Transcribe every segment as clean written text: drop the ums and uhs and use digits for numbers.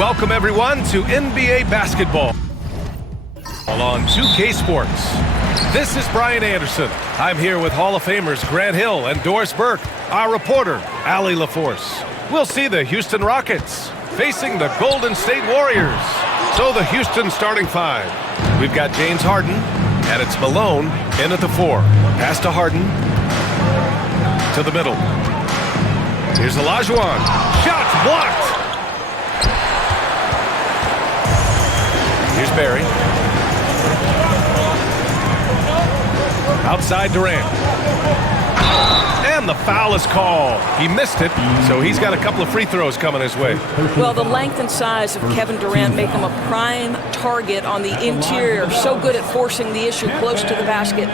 Welcome everyone to NBA basketball on 2K Sports. This is Brian Anderson. I'm here with Hall of Famers Grant Hill and Doris Burke, our reporter, Allie LaForce. We'll see the Houston Rockets facing the Golden State Warriors. So the Houston starting five. We've got James Harden, and it's Malone in at the 4. Pass to Harden. To the middle. Here's Olajuwon. Shots blocked. Here's Barry. Outside Durant. And the foul is called. He missed it, so he's got a couple of free throws coming his way. Well, the length and size of Kevin Durant make him a prime target on the interior. So good at forcing the issue close to the basket.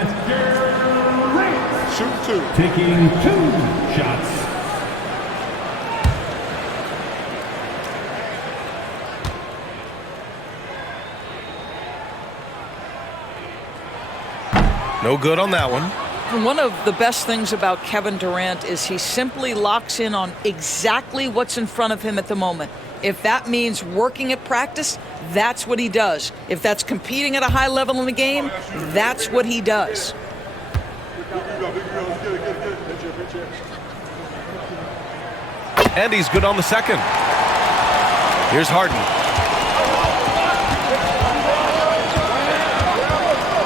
Shoot 2. Taking 2 shots. No good on that one. And one of the best things about Kevin Durant is he simply locks in on exactly what's in front of him at the moment. If that means working at practice, that's what he does. If that's competing at a high level in the game, that's what he does. And he's good on the second. Here's Harden.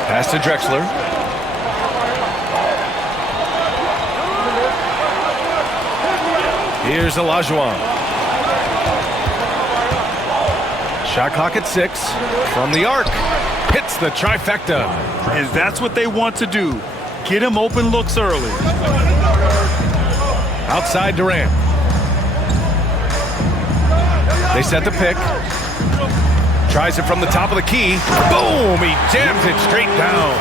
Pass to Drexler. Here's Olajuwon. Shot clock at 6. From the arc. Hits the trifecta. And that's what they want to do. Get him open looks early. Outside Durant. They set the pick. Tries it from the top of the key. Boom! He jams it straight down.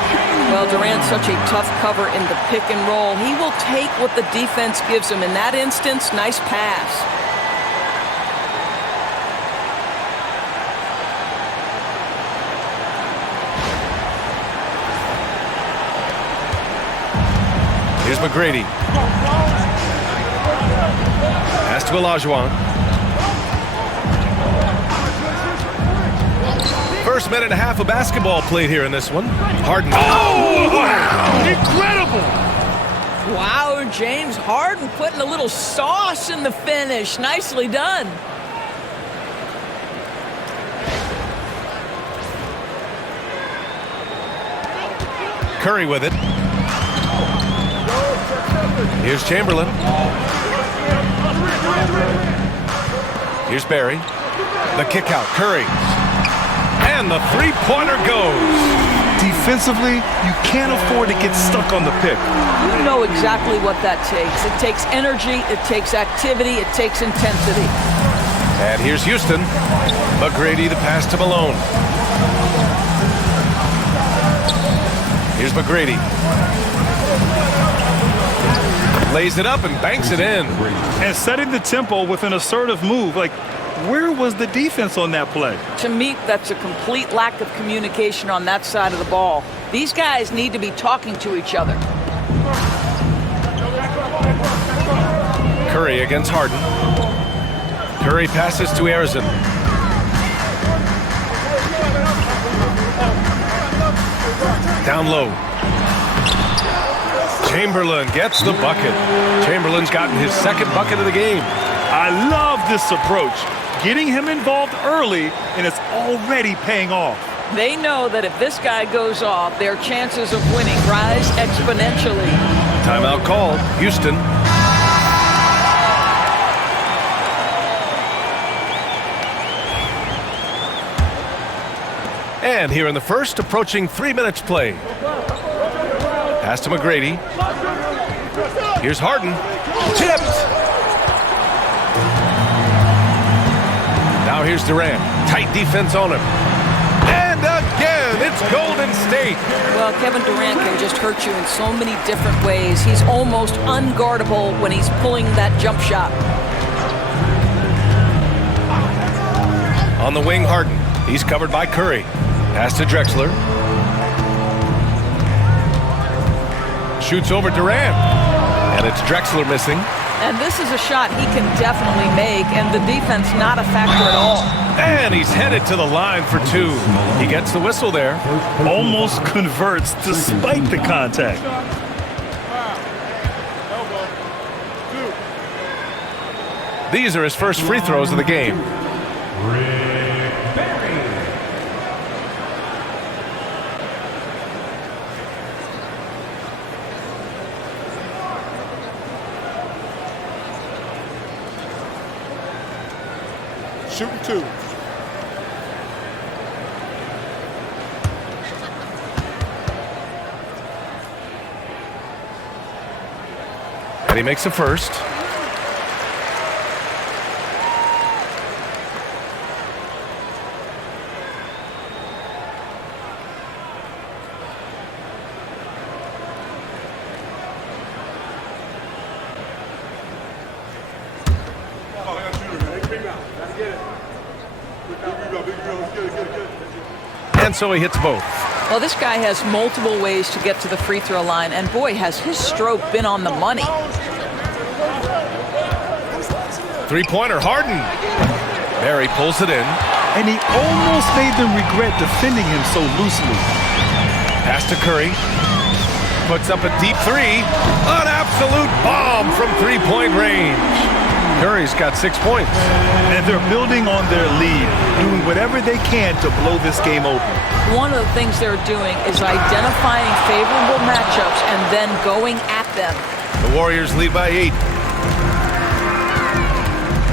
Well, Durant's such a tough cover in the pick and roll. He will take what the defense gives him. In that instance, nice pass. Here's McGrady. Pass to Olajuwon. First minute and a half of basketball played here in this one. Harden. Oh, wow! Incredible! Wow, James Harden putting a little sauce in the finish. Nicely done. Curry with it. Here's Chamberlain. Here's Barry. The kick out. Curry. And the three-pointer goes. Defensively, you can't afford to get stuck on the pick. You know exactly what that takes. It takes energy, it takes activity, it takes intensity. And here's Houston. McGrady, the pass to Malone. Here's McGrady. Lays it up and banks it in. And setting the tempo with an assertive move. Like, where was the defense on that play? To me, that's a complete lack of communication on that side of the ball. These guys need to be talking to each other. Curry against Harden. Curry passes to Arizon. Down low. Chamberlain gets the bucket. Chamberlain's gotten his second bucket of the game. I love this approach. Getting him involved early, and it's already paying off. They know that if this guy goes off, their chances of winning rise exponentially. Timeout called. Houston. And here in the first, approaching 3 minutes play. Pass to McGrady. Here's Harden. Tipped. Now here's Durant. Tight defense on him. And again, it's Golden State. Well, Kevin Durant can just hurt you in so many different ways. He's almost unguardable when he's pulling that jump shot. On the wing, Harden. He's covered by Curry. Pass to Drexler. Shoots over Durant. And it's Drexler missing. And this is a shot he can definitely make, and the defense not a factor at all. And he's headed to the line for two. He gets the whistle there. Almost converts despite the contact. These are his first free throws of the game. Shooting two. And he makes the first. And so he hits both. Well, this guy has multiple ways to get to the free throw line, and boy, has his stroke been on the money. Three-pointer, Harden. Barry pulls it in. And he almost made them regret defending him so loosely. Pass to Curry. Puts up a deep three. An absolute bomb from three-point range. Curry's got 6 points. And they're building on their lead, doing whatever they can to blow this game open. One of the things they're doing is identifying favorable matchups and then going at them. The Warriors lead by 8.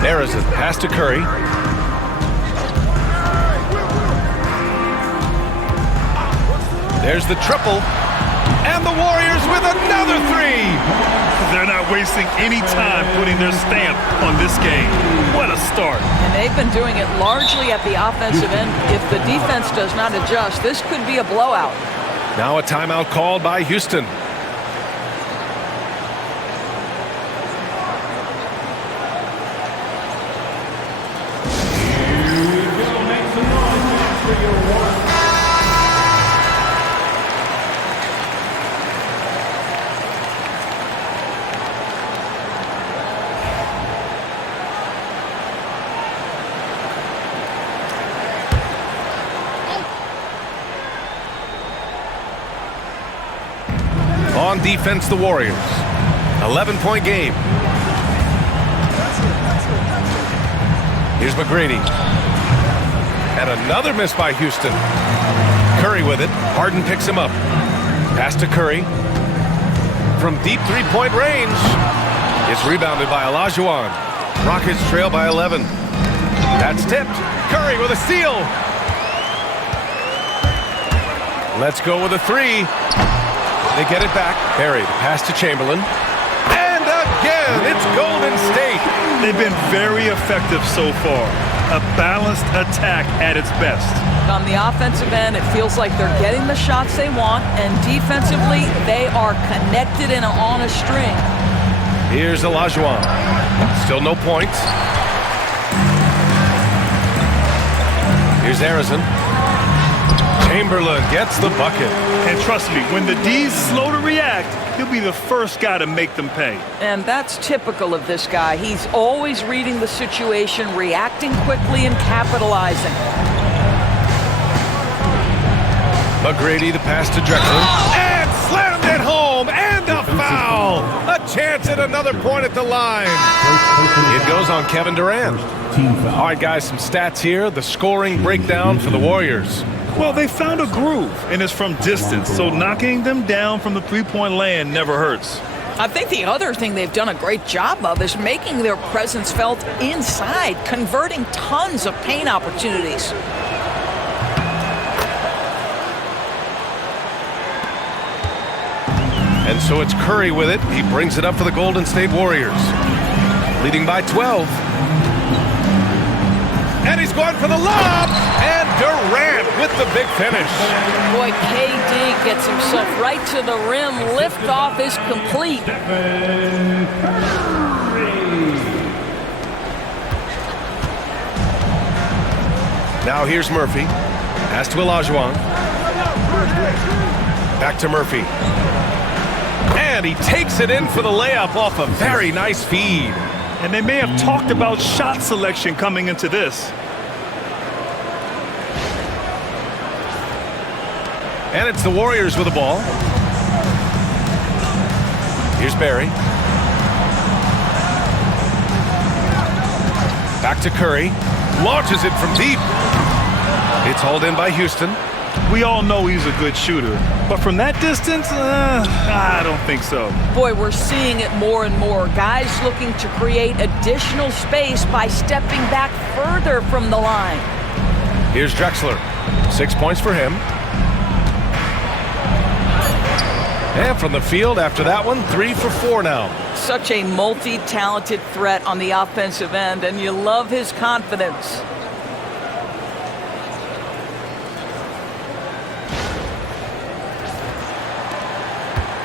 There is a pass to Curry. There's the triple. And the Warriors with another three. They're not wasting any time putting their stamp on this game. What a start. And they've been doing it largely at the offensive end. If the defense does not adjust, this could be a blowout. Now a timeout called by Houston. On defense, the Warriors. 11-point game. Here's McGrady. And another miss by Houston. Curry with it. Harden picks him up. Pass to Curry. From deep three-point range. It's rebounded by Olajuwon. Rockets trail by 11. That's tipped. Curry with a steal. Let's go with a three. They get it back. Barry, pass to Chamberlain. And again, it's Golden State. They've been very effective so far. A balanced attack at its best. On the offensive end, it feels like they're getting the shots they want, and defensively, they are connected and on a string. Here's Olajuwon. Still no points. Here's Arizon. Chamberlain gets the bucket. And trust me, when the D's slow to react, he'll be the first guy to make them pay. And that's typical of this guy. He's always reading the situation, reacting quickly, and capitalizing. McGrady, the pass to Drexler. And slammed it home, and a foul. A chance at another point at the line. It goes on Kevin Durant. All right, guys, some stats here. The scoring breakdown for the Warriors. Well, they found a groove, and it's from distance, so knocking them down from the three-point land never hurts. I think the other thing they've done a great job of is making their presence felt inside, converting tons of paint opportunities. And so it's Curry with it. He brings it up for the Golden State Warriors. Leading by 12. And he's going for the lob. And Durant with the big finish. Boy, KD gets himself right to the rim. Liftoff is complete. Now here's Murphy. Pass to Olajuwon. Back to Murphy. And he takes it in for the layup off a very nice feed. And they may have talked about shot selection coming into this. And it's the Warriors with the ball. Here's Barry. Back to Curry. Launches it from deep. It's hauled in by Houston. We all know he's a good shooter, but from that distance, I don't think so. Boy, we're seeing it more and more. Guys looking to create additional space by stepping back further from the line. Here's Drexler. 6 points for him. And from the field after that one, 3 for 4 now. Such a multi-talented threat on the offensive end, and you love his confidence.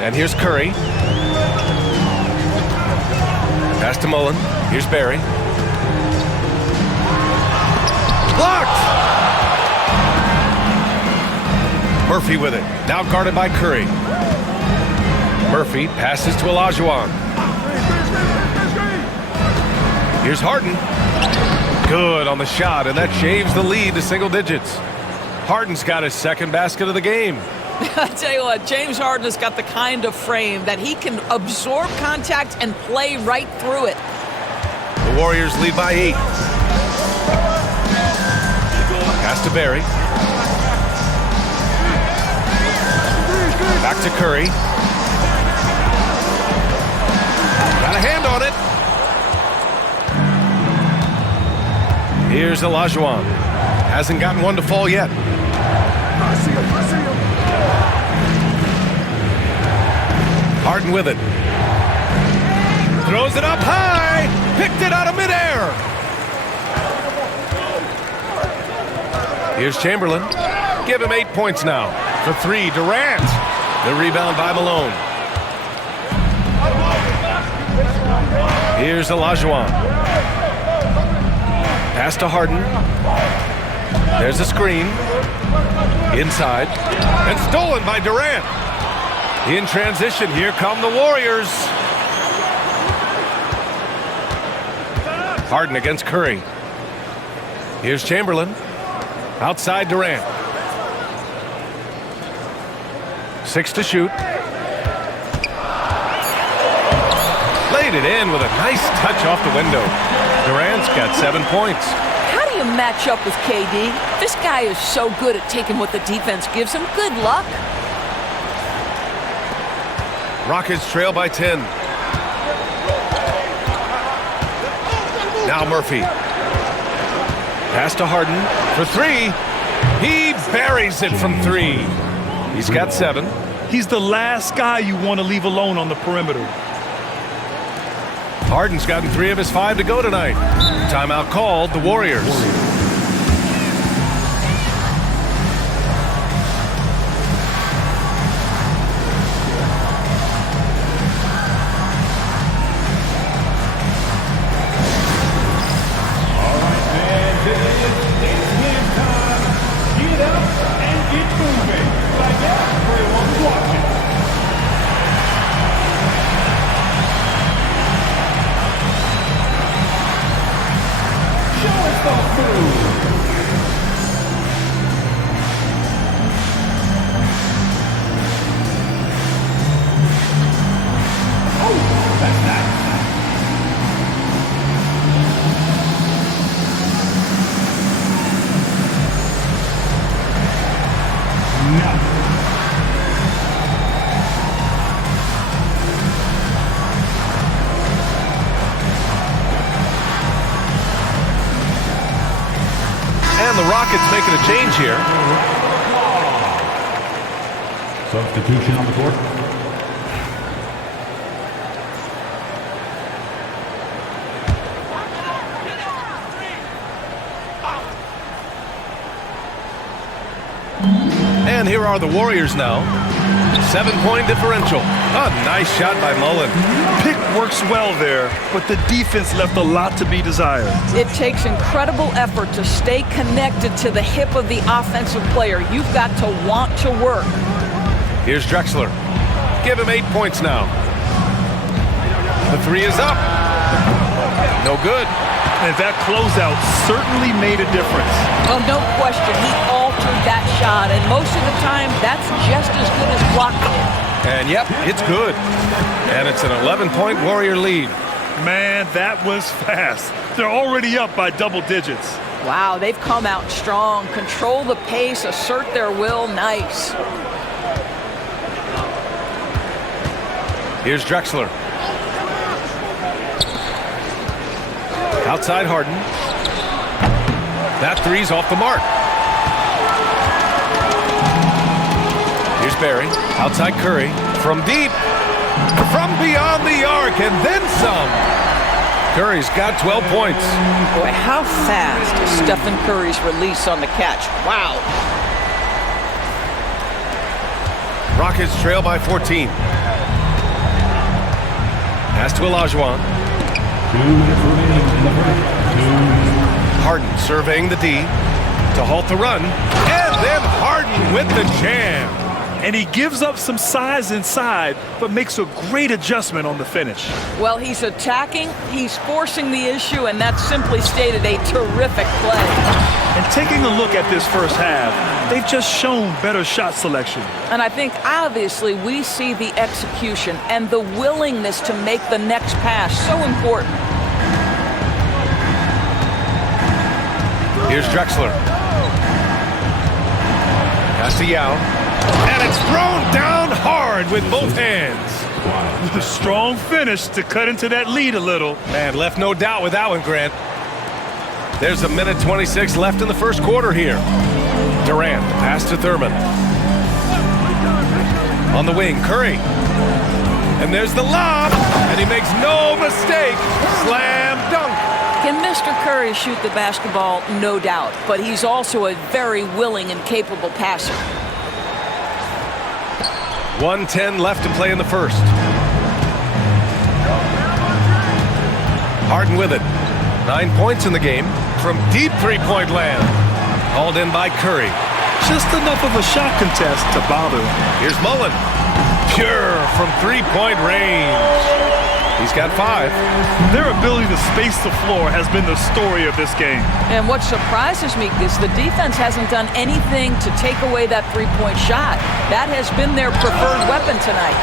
And here's Curry. Pass to Mullen. Here's Barry. Blocked! Murphy with it. Now guarded by Curry. Murphy passes to Olajuwon. Here's Harden. Good on the shot, and that shaves the lead to single digits. Harden's got his second basket of the game. I tell you what, James Harden has got the kind of frame that he can absorb contact and play right through it. The Warriors lead by 8. Pass to Barry. Back to Curry. Got a hand on it. Here's Olajuwon. Hasn't gotten one to fall yet. Harden with it. Throws it up high. Picked it out of midair. Here's Chamberlain. Give him 8 points now. For 3, Durant. The rebound by Malone. Here's Olajuwon. Pass to Harden. There's a screen. Inside. And stolen by Durant. In transition, here come the Warriors. Harden against Curry. Here's Chamberlain. Outside Durant. 6 to shoot. Laid it in with a nice touch off the window. Durant's got 7 points. How do you match up with KD? This guy is so good at taking what the defense gives him. Good luck. Rockets trail by 10. Now Murphy. Pass to Harden for 3. He buries it from 3. He's got 7. He's the last guy you want to leave alone on the perimeter. Harden's gotten 3 of his 5 to go tonight. Timeout called, the Warriors. And the Rockets making a change here. Substitution on the court. And here are the Warriors now. 7-point differential. A nice shot by Mullen. Pick works well there, but the defense left a lot to be desired. It takes incredible effort to stay connected to the hip of the offensive player. You've got to want to work. Here's Drexler. Give him 8 points now. The three is up. No good. And that closeout certainly made a difference. Oh, no question. He altered that shot, and most of the time, that's just as good as blocking it. And yep, it's good. And it's an 11-point Warrior lead. Man, that was fast. They're already up by double digits. Wow, they've come out strong. Control the pace, assert their will. Nice. Here's Drexler. Outside Harden. That three's off the mark. Here's Barry. Outside Curry. From deep. From beyond the arc and then some. Curry's got 12 points. Boy, how fast is Stephen Curry's release on the catch. Wow. Rockets trail by 14. Pass to Olajuwon. 2 minutes remaining in the first. 2 minutes. Harden surveying the D to halt the run. And then Harden with the jam. And he gives up some size inside, but makes a great adjustment on the finish. Well, he's attacking, he's forcing the issue, and that's simply stated a terrific play. And taking a look at this first half, they've just shown better shot selection. And I think obviously we see the execution and the willingness to make the next pass so important. Here's Drexler. Pass to Yao. And it's thrown down hard with both hands. A strong finish to cut into that lead a little. Man, left no doubt with that one, Grant. There's a minute 26 left in the first quarter here. Durant, pass to Thurman. On the wing, Curry. And there's the lob, and he makes no mistake. Slam dunk. Can Mr. Curry shoot the basketball? No doubt. But he's also a very willing and capable passer. 1:10 left to play in the first. Harden with it. 9 points in the game from deep three-point land. Hauled in by Curry. Just enough of a shot contest to bother him. Here's Mullen. Pure from three-point range. He's got 5. Their ability to space the floor has been the story of this game. And what surprises me is the defense hasn't done anything to take away that three-point shot. That has been their preferred weapon tonight.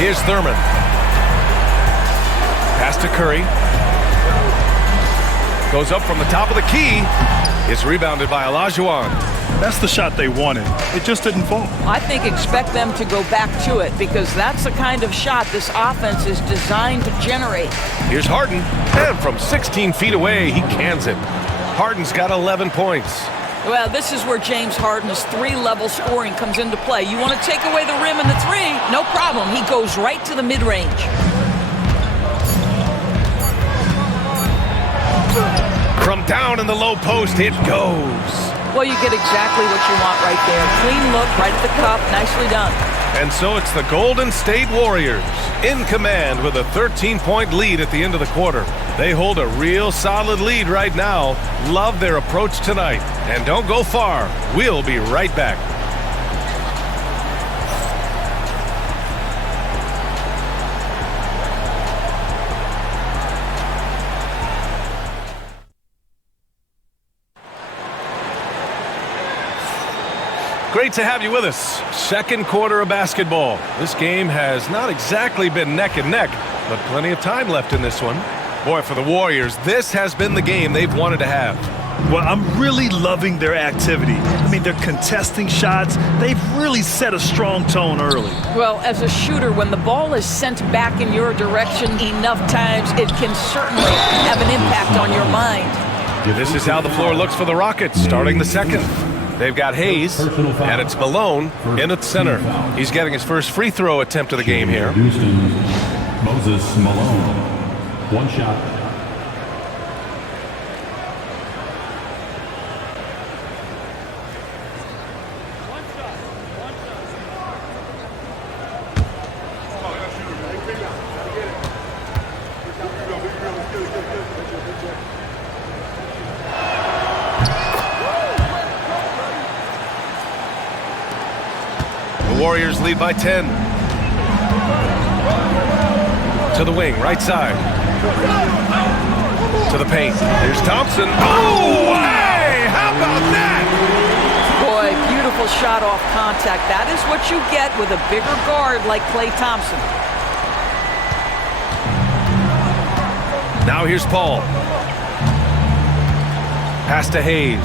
Here's Thurman. Pass to Curry. Goes up from the top of the key. It's rebounded by Olajuwon. That's the shot they wanted. It just didn't fall. I think expect them to go back to it because that's the kind of shot this offense is designed to generate. Here's Harden. And from 16 feet away, he cans it. Harden's got 11 points. Well, this is where James Harden's three-level scoring comes into play. You want to take away the rim and the three? No problem. He goes right to the mid-range. From down in the low post, it goes. Well, you get exactly what you want right there. Clean look, right at the cup. Nicely done. And so it's the Golden State Warriors in command with a 13-point lead at the end of the quarter. They hold a real solid lead right now. Love their approach tonight. And don't go far. We'll be right back. Great to have you with us. Second quarter of basketball. This game has not exactly been neck and neck, but plenty of time left in this one. Boy, for the Warriors, this has been the game they've wanted to have. Well, I'm really loving their activity. I mean, they're contesting shots. They've really set a strong tone early. Well, as a shooter, when the ball is sent back in your direction enough times, it can certainly have an impact on your mind. This is how the floor looks for the Rockets starting the second. They've got Hayes, and it's Malone in at center. He's getting his first free throw attempt of the game here. Houston, Moses Malone. 1 shot. Warriors lead by 10. To the wing, right side. To the paint. Here's Thompson. Oh, hey! How about that? Boy, beautiful shot off contact. That is what you get with a bigger guard like Klay Thompson. Now here's Paul. Pass to Hayes.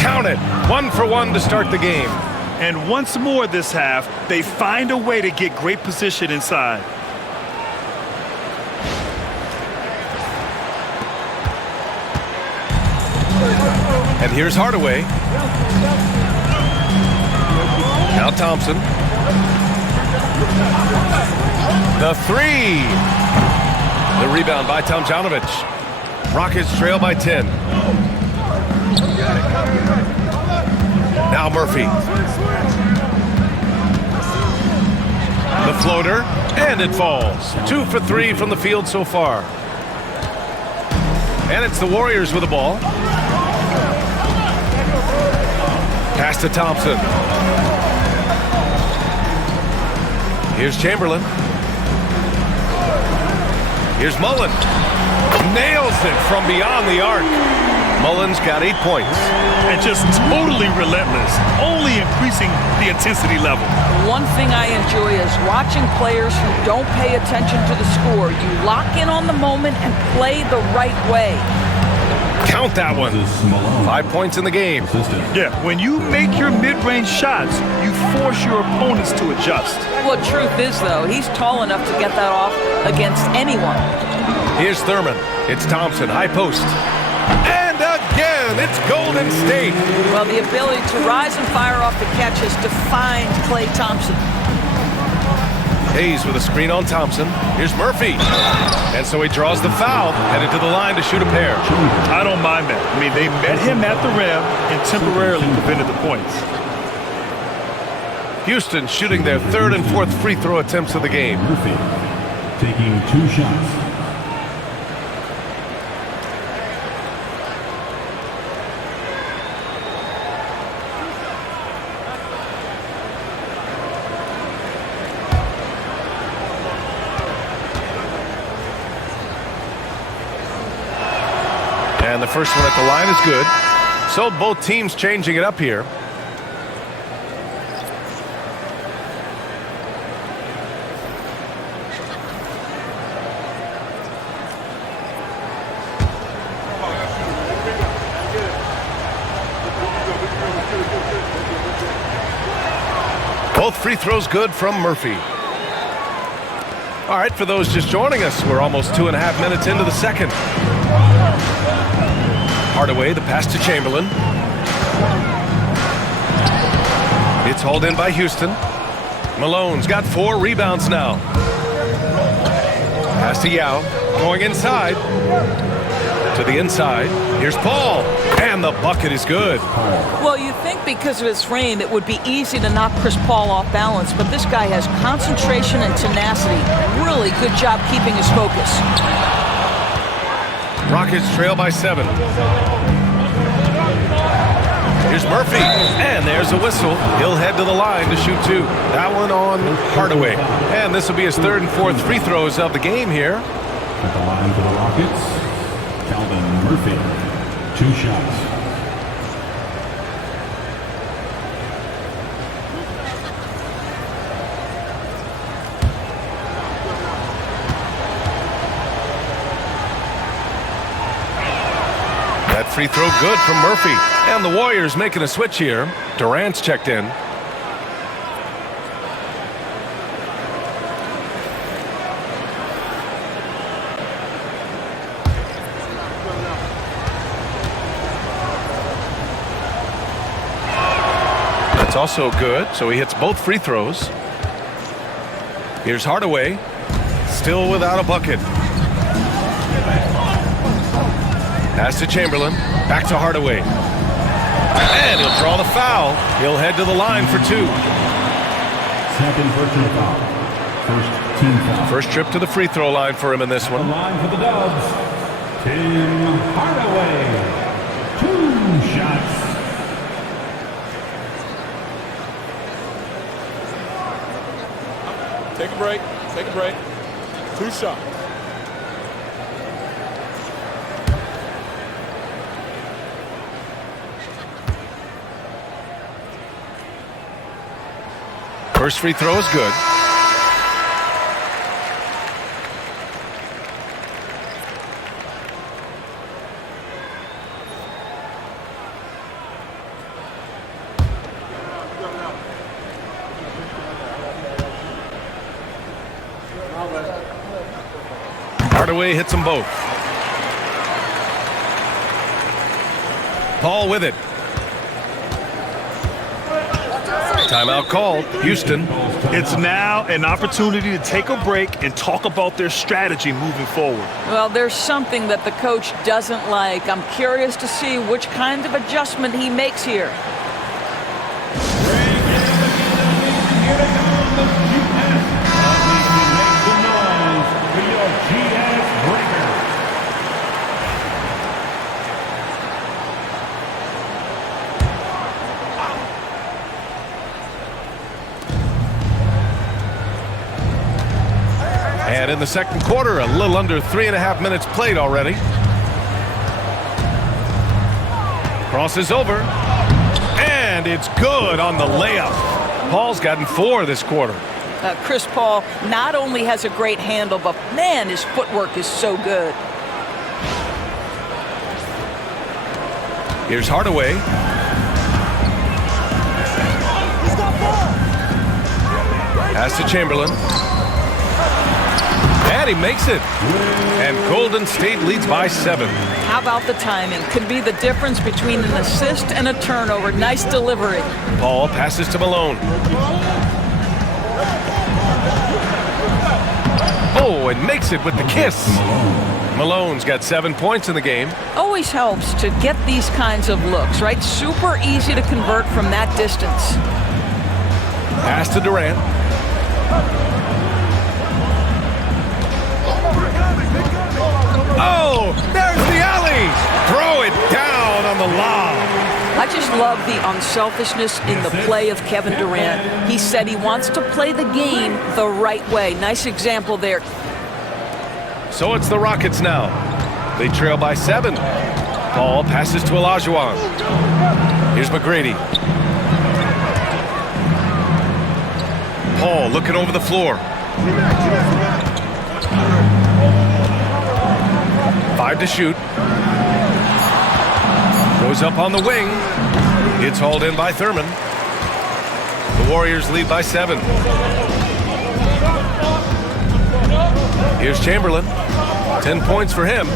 Count it. 1 for 1 to start the game. And once more this half, they find a way to get great position inside. And here's Hardaway. Now Thompson. The three. The rebound by Tomjanovic. Rockets trail by 10. Now Murphy. The floater, and it falls. 2 for 3 from the field so far. And it's the Warriors with the ball. Pass to Thompson. Here's Chamberlain. Here's Mullen. Nails it from beyond the arc. Mullen's got 8 points. And just totally relentless, only increasing the intensity level. One thing I enjoy is watching players who don't pay attention to the score. You lock in on the moment and play the right way. Count that one. 5 points in the game. Yeah, when you make your mid-range shots, you force your opponents to adjust. Well, truth is, though, he's tall enough to get that off against anyone. Here's Thurman. It's Thompson, high post. And again, it's Golden State. Well, the ability to rise and fire off the catch has defined Klay Thompson. Hayes with a screen on Thompson. Here's Murphy. And so he draws the foul, headed to the line to shoot a pair. I don't mind that. I mean, they met him at the rim and temporarily prevented the points. Houston shooting their 3rd and 4th free throw attempts of the game. Murphy taking 2 shots. And the first one at the line is good. So both teams changing it up here. Both free throws good from Murphy. All right, for those just joining us, we're almost 2.5 minutes into the second. Hardaway, the pass to Chamberlain. It's hauled in by Houston. Malone's got 4 rebounds now. Pass to Yao, going inside. To the inside. Here's Paul, and the bucket is good. Well, you think because of his frame, it would be easy to knock Chris Paul off balance, but this guy has concentration and tenacity. Really good job keeping his focus. Rockets trail by 7. Here's Murphy, and there's a whistle. He'll head to the line to shoot 2. That one on Hardaway. And this will be his 3rd and 4th free throws of the game here. At the line for the Rockets, Calvin Murphy, 2 shots. That free throw good from Murphy. And the Warriors making a switch here. Durant's checked in. That's also good, so he hits both free throws. Here's Hardaway, still without a bucket. Pass to Chamberlain, back to Hardaway. And he'll draw the foul. He'll head to the line for 2. Second personal foul. First team foul. First trip to the free throw line for him in this The one. line for the Dubs, Tim Hardaway, 2 Take a break. Take a break. 2 shots. First free throw is good. Hardaway hits them both. Paul with it. Timeout called. Houston. It's now an opportunity to take a break and talk about their strategy moving forward. Well, there's something that the coach doesn't like. I'm curious to see which kind of adjustment he makes here. And in the second quarter, a little under 3.5 minutes played already. Crosses over. And it's good on the layup. Paul's gotten 4 this quarter. Chris Paul not only has a great handle, but man, his footwork is so good. Here's Hardaway. Pass to Chamberlain. And he makes it. And Golden State leads by 7. How about the timing? Could be the difference between an assist and a turnover. Nice delivery. Paul passes to Malone. Oh, and makes it with the kiss. Malone's got 7 points in the game. Always helps to get these kinds of looks, right? Super easy to convert from that distance. Pass to Durant. Oh, there's the alley. Throw it down on the lob. I just love the unselfishness in the play of Kevin Durant. He said he wants to play the game the right way. Nice example there. So it's the Rockets now. They trail by 7. Paul passes to Olajuwon. Here's McGrady. Paul looking over the floor. 5 to shoot. Goes up on the wing. It's hauled in by Thurman. The Warriors lead by 7. Here's Chamberlain. 10 points for him.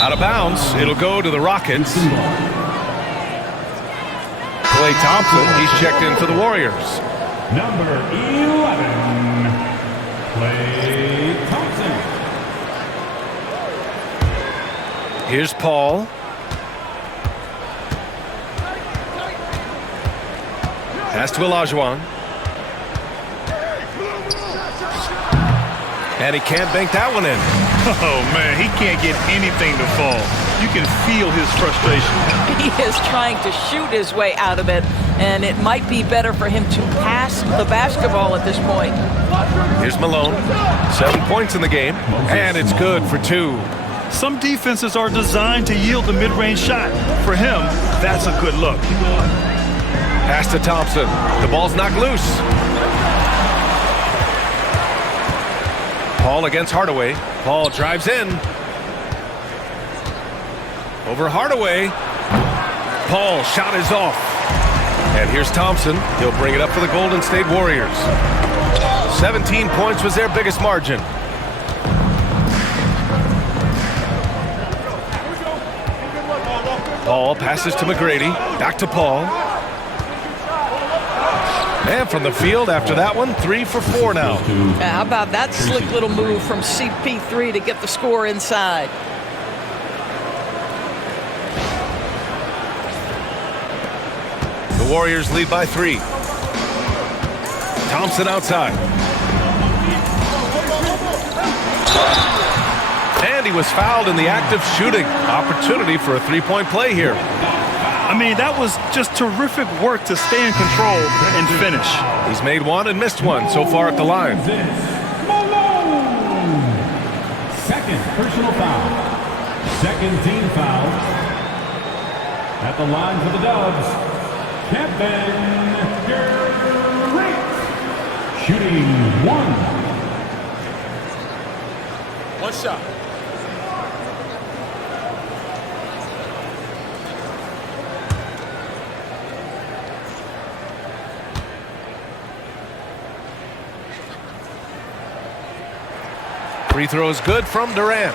Out of bounds. It'll go to the Rockets. Klay Thompson, he's checked in for the Warriors. Number 11, Klay Thompson. Here's Paul. Pass to Olajuwon. And he can't bank that one in. Oh, man, he can't get anything to fall. You can feel his frustration. He is trying to shoot his way out of it, and it might be better for him to pass the basketball at this point. Here's Malone. 7 points in the game, and it's good for 2. Some defenses are designed to yield the mid-range shot. For him, that's a good look. Pass to Thompson. The ball's knocked loose. Paul against Hardaway. Paul drives in. Over Hardaway. Paul shot is off. And here's Thompson. He'll bring it up for the Golden State Warriors. 17 points was their biggest margin. Paul passes to McGrady. Back to Paul. And from the field after that one, 3 for 4 now. How about that slick little move from CP3 to get the score inside? The Warriors lead by 3. Thompson outside. And he was fouled in the act of shooting. Opportunity for a 3-point play here. I mean, that was just terrific work to stay in control and finish. He's made 1 and missed 1 so far at the line. second personal foul. Second team foul. At the line for the Dubs, Kevin Durant. Shooting 1. One shot. Free throw is good from Durant.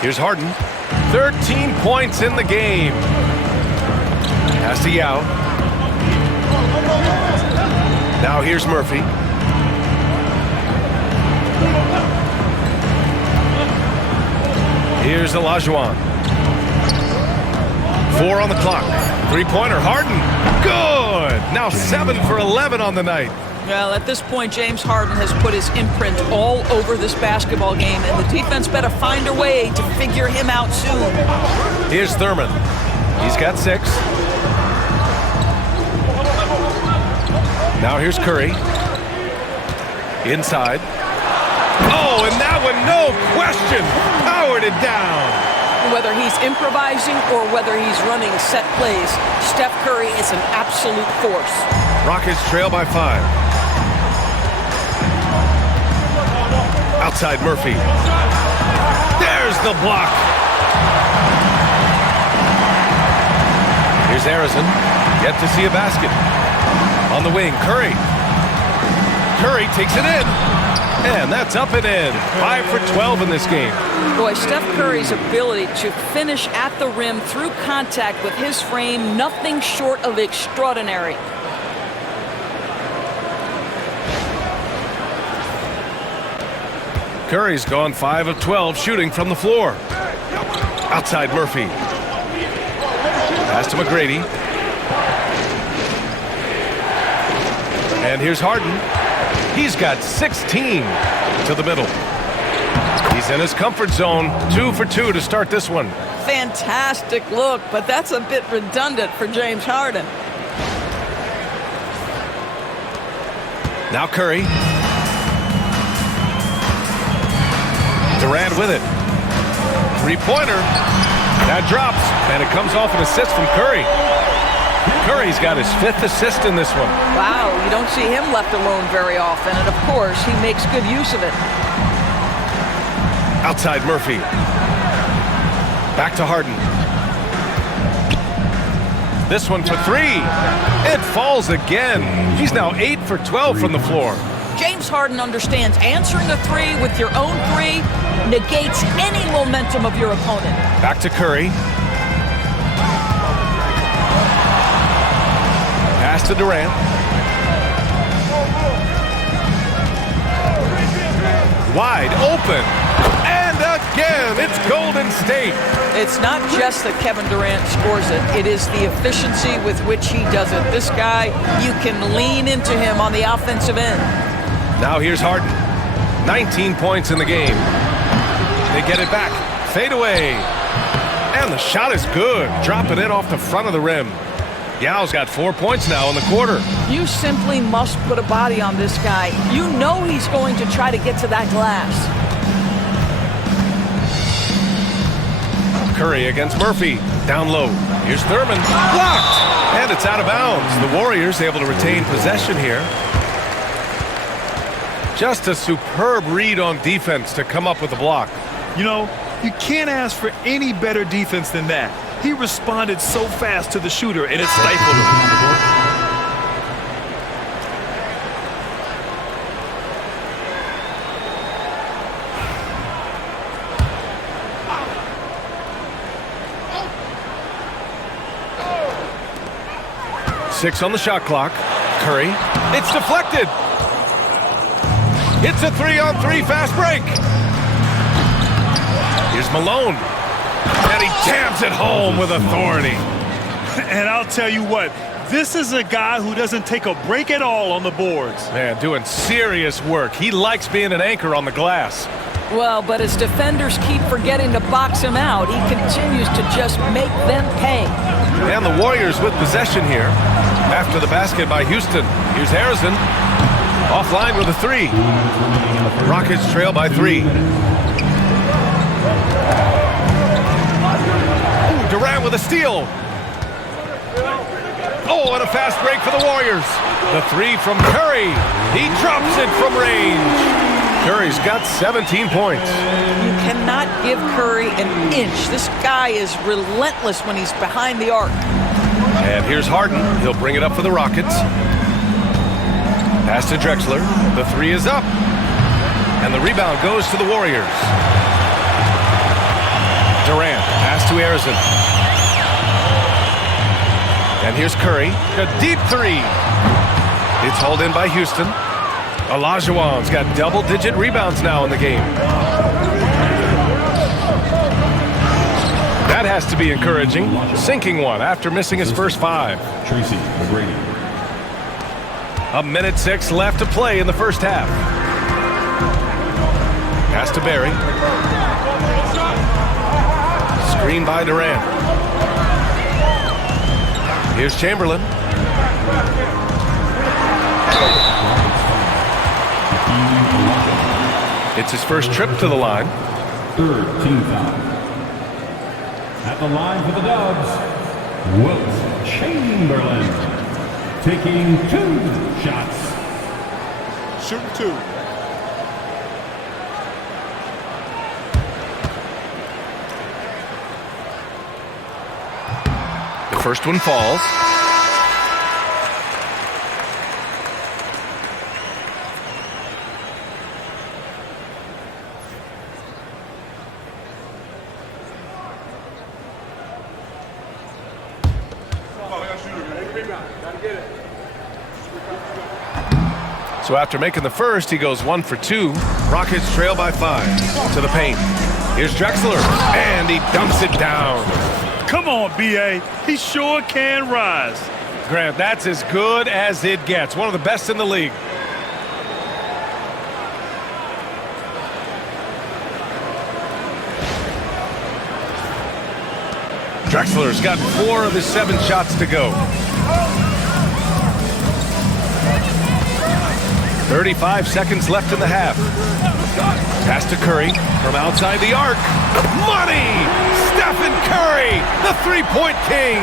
Here's Harden. 13 points in the game. Pass to Yao. Now here's Murphy. Here's Olajuwon. 4 on the clock. Three-pointer, Harden. Good! Now 7 for 11 on the night. Well, at this point, James Harden has put his imprint all over this basketball game, and the defense better find a way to figure him out soon. Here's Thurman. He's got 6. Now here's Curry. Inside. Oh, and that one, no question, powered it down. Whether he's improvising or whether he's running set plays, Steph Curry is an absolute force. Rockets trail by 5. Outside Murphy. There's the block. Here's Harrison. Yet to see a basket. On the wing, Curry. Curry takes it in. And that's up and in. 5 for 12 in this game. Boy, Steph Curry's ability to finish at the rim through contact with his frame, nothing short of extraordinary. Curry's gone 5 of 12 shooting from the floor. Outside Murphy. Pass to McGrady. And here's Harden. He's got 16 to the middle. He's in his comfort zone. 2 for 2 to start this one. Fantastic look, but that's a bit redundant for James Harden. Now Curry. Durant with it. Three-pointer. That drops, and it comes off an assist from Curry. Curry's got his 5th assist in this one. Wow, you don't see him left alone very often, and of course, he makes good use of it. Outside Murphy. Back to Harden. This one for 3. It falls again. He's now 8 for 12 from the floor. James Harden understands answering a 3 with your own 3 negates any momentum of your opponent. Back to Curry. Pass to Durant. Wide open. And again, it's Golden State. It's not just that Kevin Durant scores it. It is the efficiency with which he does it. This guy, you can lean into him on the offensive end. Now here's Harden. 19 points in the game. They get it back. Fade away. And the shot is good. Dropping it off the front of the rim. Yao's got 4 points now in the quarter. You simply must put a body on this guy. You know he's going to try to get to that glass. Curry against Murphy. Down low. Here's Thurman. Blocked. And it's out of bounds. The Warriors able to retain possession here. Just a superb read on defense to come up with a block. You know, you can't ask for any better defense than that. He responded so fast to the shooter, and it stifled him. Six on the shot clock. Curry. It's deflected. It's a 3-on-3 fast break. Here's Malone. And he jams it home with authority. And I'll tell you what, this is a guy who doesn't take a break at all on the boards. Man, doing serious work. He likes being an anchor on the glass. Well, but as defenders keep forgetting to box him out, he continues to just make them pay. And the Warriors with possession here. After the basket by Houston. Here's Harrison. Offline with a 3. Rockets trail by 3. Ooh, Durant with a steal. Oh, and a fast break for the Warriors. The three from Curry. He drops it from range. Curry's got 17 points. You cannot give Curry an inch. This guy is relentless when he's behind the arc. And here's Harden. He'll bring it up for the Rockets. Pass to Drexler. The three is up. And the rebound goes to the Warriors. Durant. Pass to Arizon. And here's Curry. A deep three. It's hauled in by Houston. Olajuwon's got double-digit rebounds now in the game. That has to be encouraging. Sinking one after missing his first 5. Tracy McGrady. 1:06 left to play in the first half. Pass to Barry. Screen by Durant. Here's Chamberlain. It's his first trip to the line. Third team foul. At the line for the Dubs, Wilt Chamberlain. Taking 2 shots. Shooting 2. The first one falls. So after making the first, he goes 1 for 2. Rockets trail by 5 to the paint. Here's Drexler, and he dumps it down. Come on, B.A. He sure can rise. Grant, that's as good as it gets. One of the best in the league. Drexler's got 4 of his 7 shots to go. 35 seconds left in the half. Pass to Curry from outside the arc. Money! Stephen Curry, the three-point king.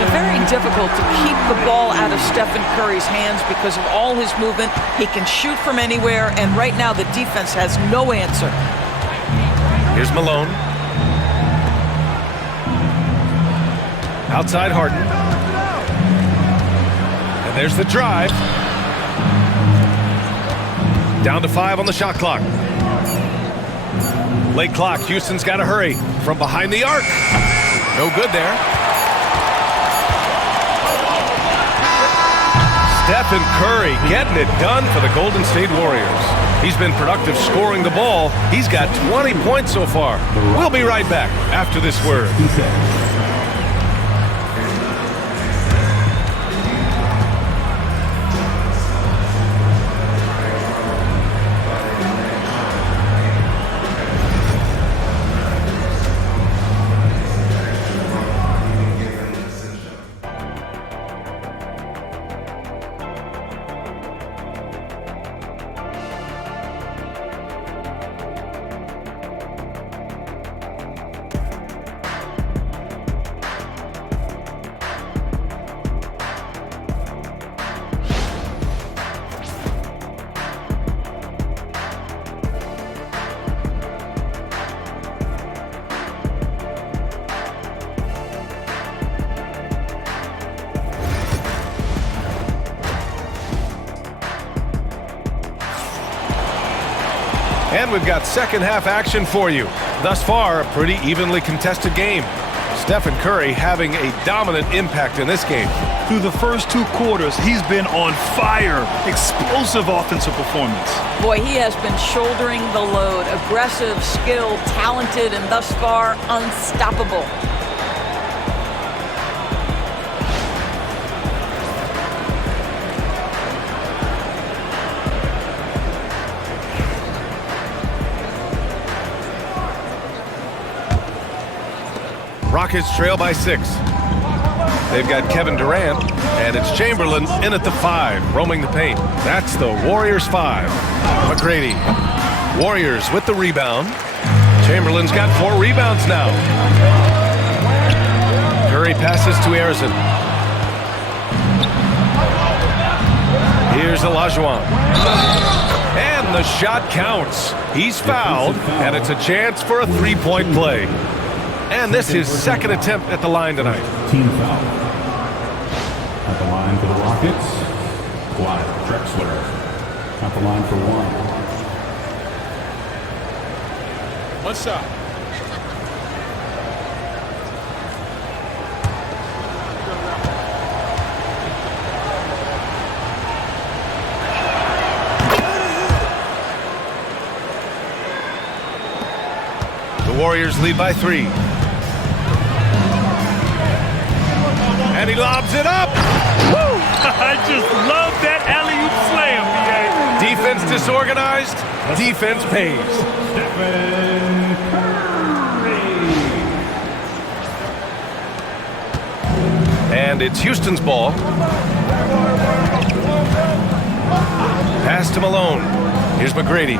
It's very difficult to keep the ball out of Stephen Curry's hands because of all his movement. He can shoot from anywhere, and right now the defense has no answer. Here's Malone. Outside Harden. And there's the drive. Down to 5 on the shot clock. Late clock. Houston's got to hurry. From behind the arc. No good there. Stephen Curry getting it done for the Golden State Warriors. He's been productive scoring the ball. He's got 20 points so far. We'll be right back after this word. And we've got second half action for you. Thus far, a pretty evenly contested game. Stephen Curry having a dominant impact in this game. Through the first 2 quarters, he's been on fire. Explosive offensive performance. Boy, he has been shouldering the load. Aggressive, skilled, talented, and thus far, unstoppable. Rockets trail by 6. They've got Kevin Durant, and it's Chamberlain in at the 5, roaming the paint. That's the Warriors 5. McGrady. Warriors with the rebound. Chamberlain's got 4 rebounds now. Curry passes to Arizin. Here's Olajuwon. And the shot counts. He's fouled, and it's a chance for a 3-point play. And this is his second attempt at the line tonight. Team foul. At the line for the Rockets, Clyde Drexler. At the line for 1. One shot. The Warriors lead by 3. And he lobs it up. Woo! I just love that alley-oop slam, BA. Defense disorganized. Defense pays. And it's Houston's ball. Pass to Malone. Here's McGrady.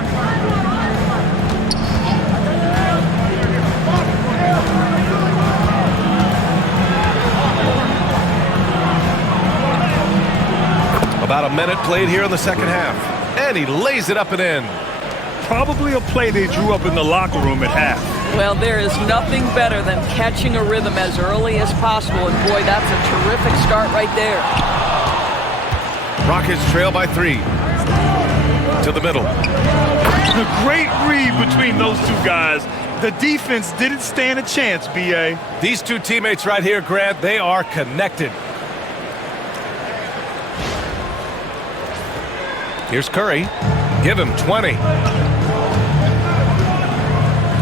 About a minute played here in the second half. And he lays it up and in. Probably a play they drew up in the locker room at half. Well, there is nothing better than catching a rhythm as early as possible. And boy, that's a terrific start right there. Rockets trail by 3. To the middle. A great read between those two guys. The defense didn't stand a chance, BA. These two teammates right here, Grant, they are connected. Here's Curry. Give him 20.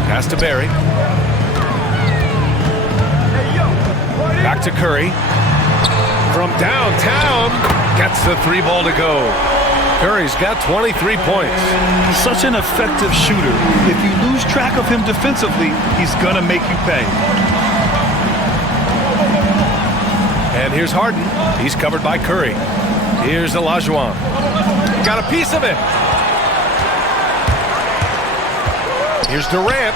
Pass to Barry. Back to Curry. From downtown. Gets the 3 ball to go. Curry's got 23 points. Such an effective shooter. If you lose track of him defensively, he's going to make you pay. And here's Harden. He's covered by Curry. Here's Olajuwon. Got a piece of it. Here's Durant.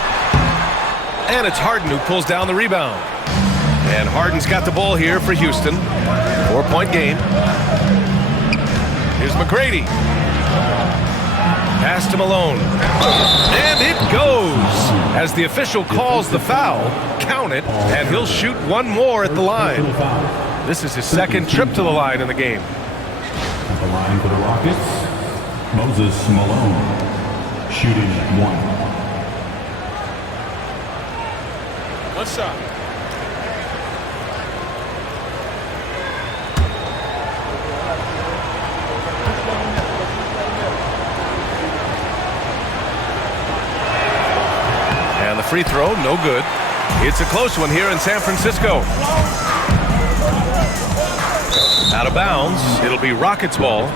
And it's Harden who pulls down the rebound. And Harden's got the ball here for Houston. 4-point game. Here's McGrady. Pass to Malone. And it goes. As the official calls the foul, count it, and he'll shoot one more at the line. This is his second trip to the line in the game. At the line for the Rockets, Moses Malone, shooting 1. One shot. And the free throw, no good. It's a close one here in San Francisco. Out of bounds. It'll be Rockets ball.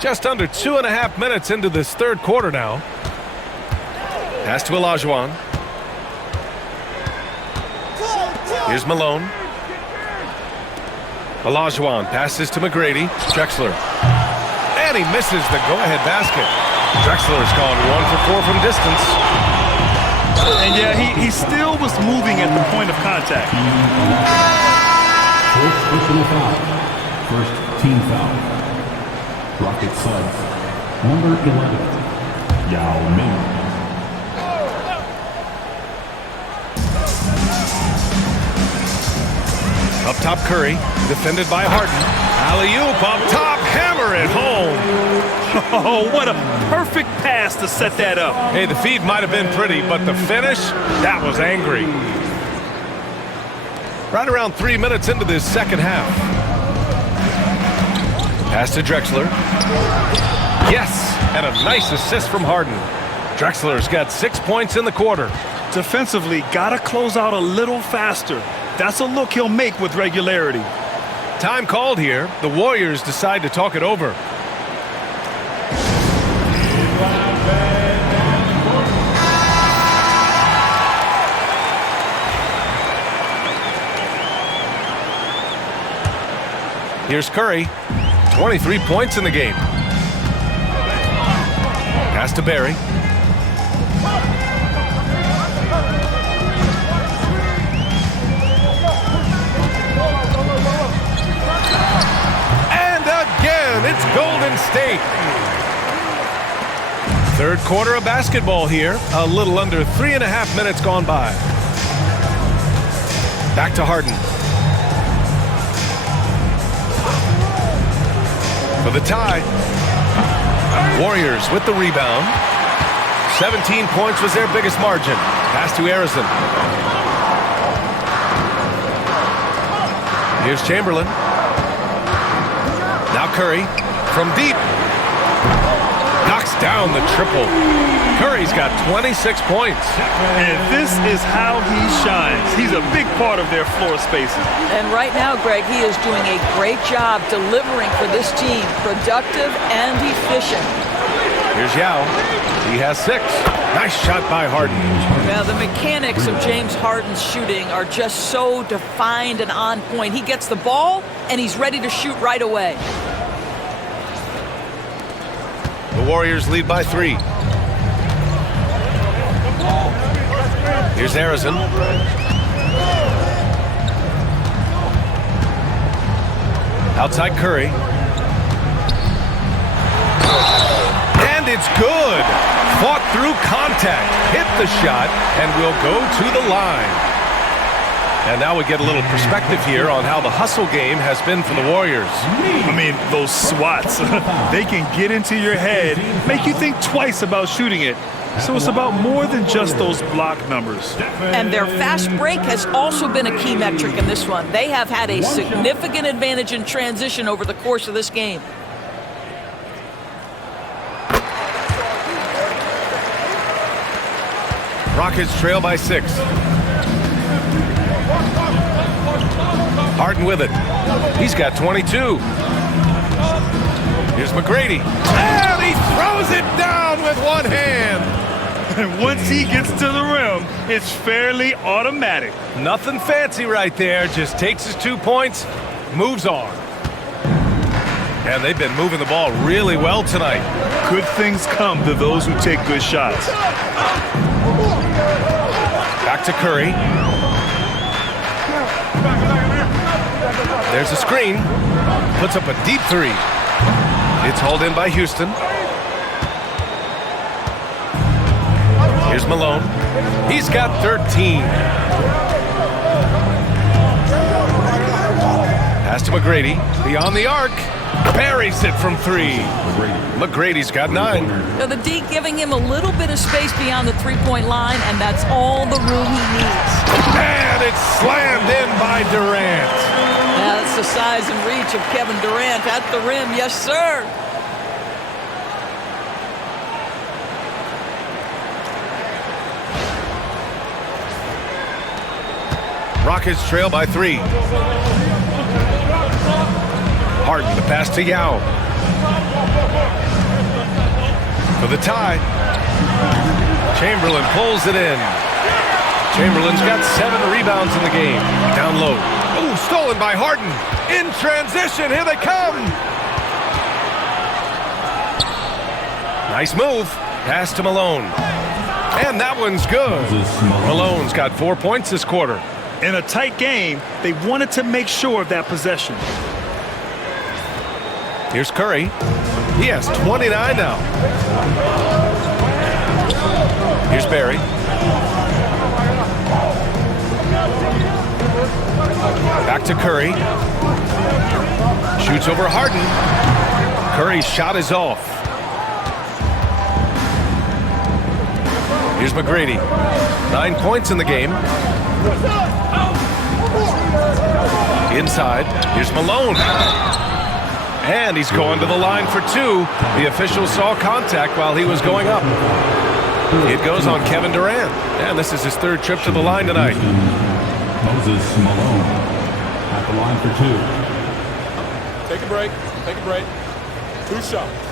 Just under 2.5 minutes into this third quarter now. Pass to Olajuwon. Here's Malone. Olajuwon passes to McGrady. Drexler. And he misses the go-ahead basket. Drexler's gone 1 for 4 from distance. And yeah, he still was moving at the point of contact. First personal foul. First team foul. Rocket subs. Number 11, Yao Ming. Up top, Curry, defended by Harden. Alley-oop up top, hammer it home. Oh, what a perfect pass to set that up. Hey, the feed might have been pretty, but the finish, that was angry. Right around 3 minutes into this second half. Pass to Drexler. Yes, and a nice assist from Harden. Drexler's got 6 points in the quarter. Defensively, got to close out a little faster. That's a look he'll make with regularity. Time called here. The Warriors decide to talk it over. Here's Curry. 23 points in the game. Pass to Barry. And again, it's Golden State. Third quarter of basketball here. A little under 3.5 minutes gone by. Back to Harden. For the tie. Warriors with the rebound. 17 points was their biggest margin. Pass to Harrison. Here's Chamberlain. Now Curry from deep. Knocks down the triple. Curry's got 26 points. And this is how he shines. He's a big part of their floor spacing. And right now, Greg, he is doing a great job delivering for this team. Productive and efficient. Here's Yao. He has 6. Nice shot by Harden. Now, the mechanics of James Harden's shooting are just so defined and on point. He gets the ball, and he's ready to shoot right away. The Warriors lead by 3. Here's Harrison. Outside Curry. And it's good. Fought through contact. Hit the shot and will go to the line. And now we get a little perspective here on how the hustle game has been for the Warriors. I mean, those swats, they can get into your head, make you think twice about shooting it. So it's about more than just those block numbers. And their fast break has also been a key metric in this one. They have had a significant advantage in transition over the course of this game. Rockets trail by 6. Harden with it. He's got 22. Here's McGrady. And he throws it down with one hand. And once he gets to the rim, it's fairly automatic. Nothing fancy right there. Just takes his 2 points, moves on. And they've been moving the ball really well tonight. Good things come to those who take good shots. Back to Curry. There's a screen. Puts up a deep 3. It's hauled in by Houston. Here's Malone. He's got 13. Pass to McGrady. Beyond the arc. Buries it from 3. McGrady's got 9. Now the D giving him a little bit of space beyond the three-point line, and that's all the room he needs. And it's slammed in by Durant. Now that's the size and reach of Kevin Durant at the rim. Yes, sir. Rockets trail by 3. Harden, the pass to Yao. For the tie. Chamberlain pulls it in. Chamberlain's got 7 rebounds in the game. Down low. Oh, stolen by Harden. In transition, here they come. Nice move. Pass to Malone. And that one's good. Malone's got 4 points this quarter. In a tight game, they wanted to make sure of that possession. Here's Curry. He has 29 now. Here's Barry. Back to Curry. Shoots over Harden. Curry's shot is off. Here's McGrady. 9 points in the game. Inside. Here's Malone. And he's going to the line for 2. The official saw contact while he was going up. It goes on Kevin Durant. And this is his 3rd trip to the line tonight. Moses Malone at the line for 2. Take a break. Take a break. 2 shots.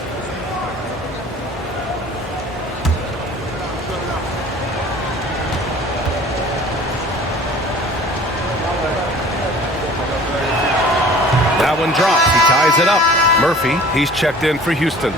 That one drops. He ties it up. Murphy, he's checked in for Houston.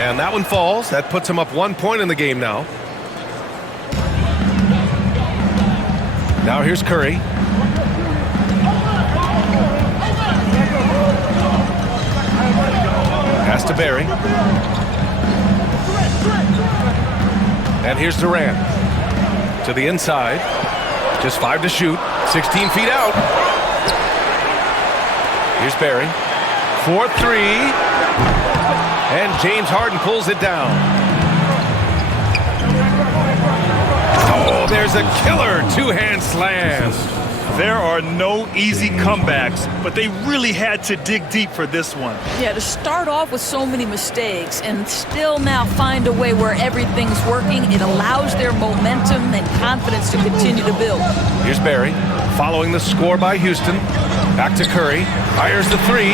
And that one falls. That puts him up 1 point in the game now. Now here's Curry. Pass to Barry. And here's Durant. To the inside. Just 5 to shoot. 16 feet out. Here's Barry. 4-3. And James Harden pulls it down. Oh, there's a killer two-hand slam. There are no easy comebacks, but they really had to dig deep for this one. Yeah, to start off with so many mistakes and still now find a way where everything's working, it allows their momentum and confidence to continue to build. Here's Barry, following the score by Houston. Back to Curry, fires the three.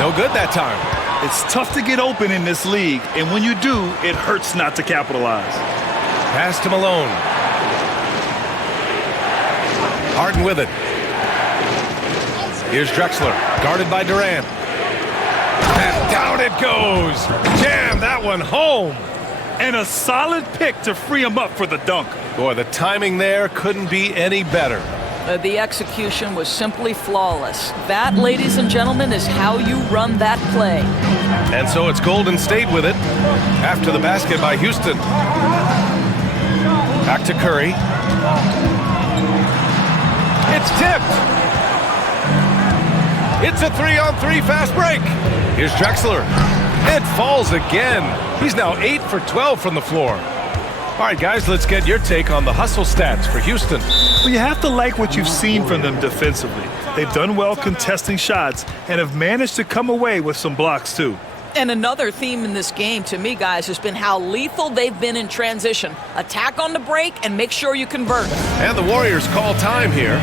No good that time. It's tough to get open in this league, and when you do, it hurts not to capitalize. Pass to Malone. Harden with it. Here's Drexler, guarded by Durant. And down it goes. Jam that one home. And a solid pick to free him up for the dunk. Boy, the timing there couldn't be any better. The execution was simply flawless. That, ladies and gentlemen, is how you run that play. And so it's Golden State with it after the basket by Houston. Back to Curry. It's tipped. It's a 3-on-3 fast break. Here's Drexler. It falls again. He's now 8 for 12 from the floor. All right, guys, let's get your take on the hustle stats for Houston. Well, you have to like what you've seen from them defensively. They've done well contesting shots and have managed to come away with some blocks, too. And another theme in this game, to me, guys, has been how lethal they've been in transition. Attack on the break and make sure you convert. And the Warriors call time here.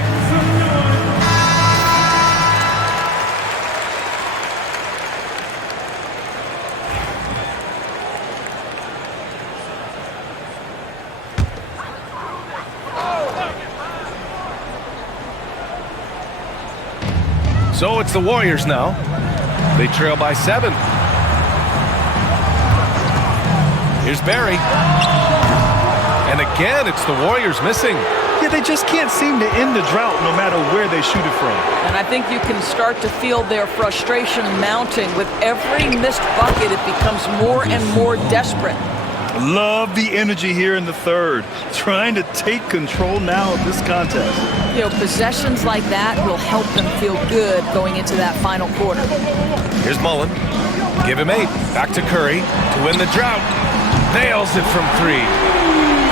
So it's the Warriors now. They trail by 7. Here's Barry. And again, it's the Warriors missing. Yeah, they just can't seem to end the drought no matter where they shoot it from. And I think you can start to feel their frustration mounting. With every missed bucket, it becomes more and more desperate. Love the energy here in the third. Trying to take control now of this contest. You know, possessions like that will help them feel good going into that final quarter. Here's Mullen. Give him 8. Back to Curry to win the drought. Nails it from 3.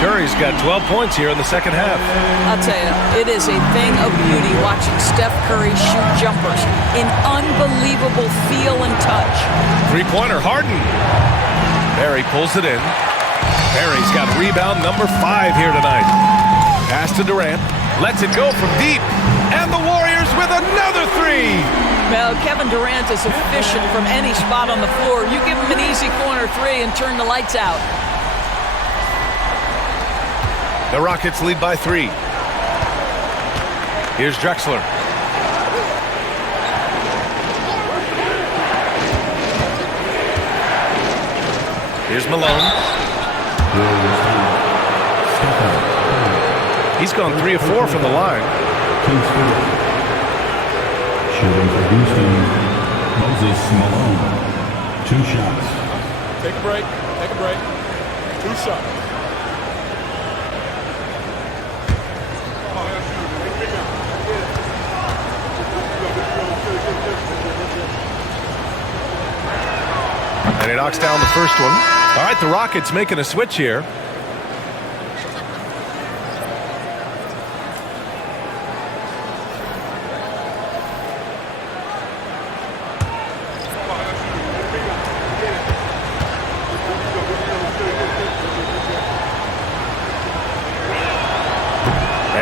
Curry's got 12 points here in the second half. I'll tell you, it is a thing of beauty watching Steph Curry shoot jumpers in unbelievable feel and touch. Three-pointer, Harden. Barry pulls it in. Barry's got rebound number 5 here tonight. Pass to Durant. Lets it go from deep. And the Warriors with another 3. Well, Kevin Durant is efficient from any spot on the floor. You give him an easy corner 3 and turn the lights out. The Rockets lead by 3. Here's Drexler. Here's Malone. He's gone 3 of 4 from the line. Shooting for Houston, Moses Malone. 2 shots. Take a break. Take a break. 2 shots. And he knocks down the first one. All right, the Rockets making a switch here.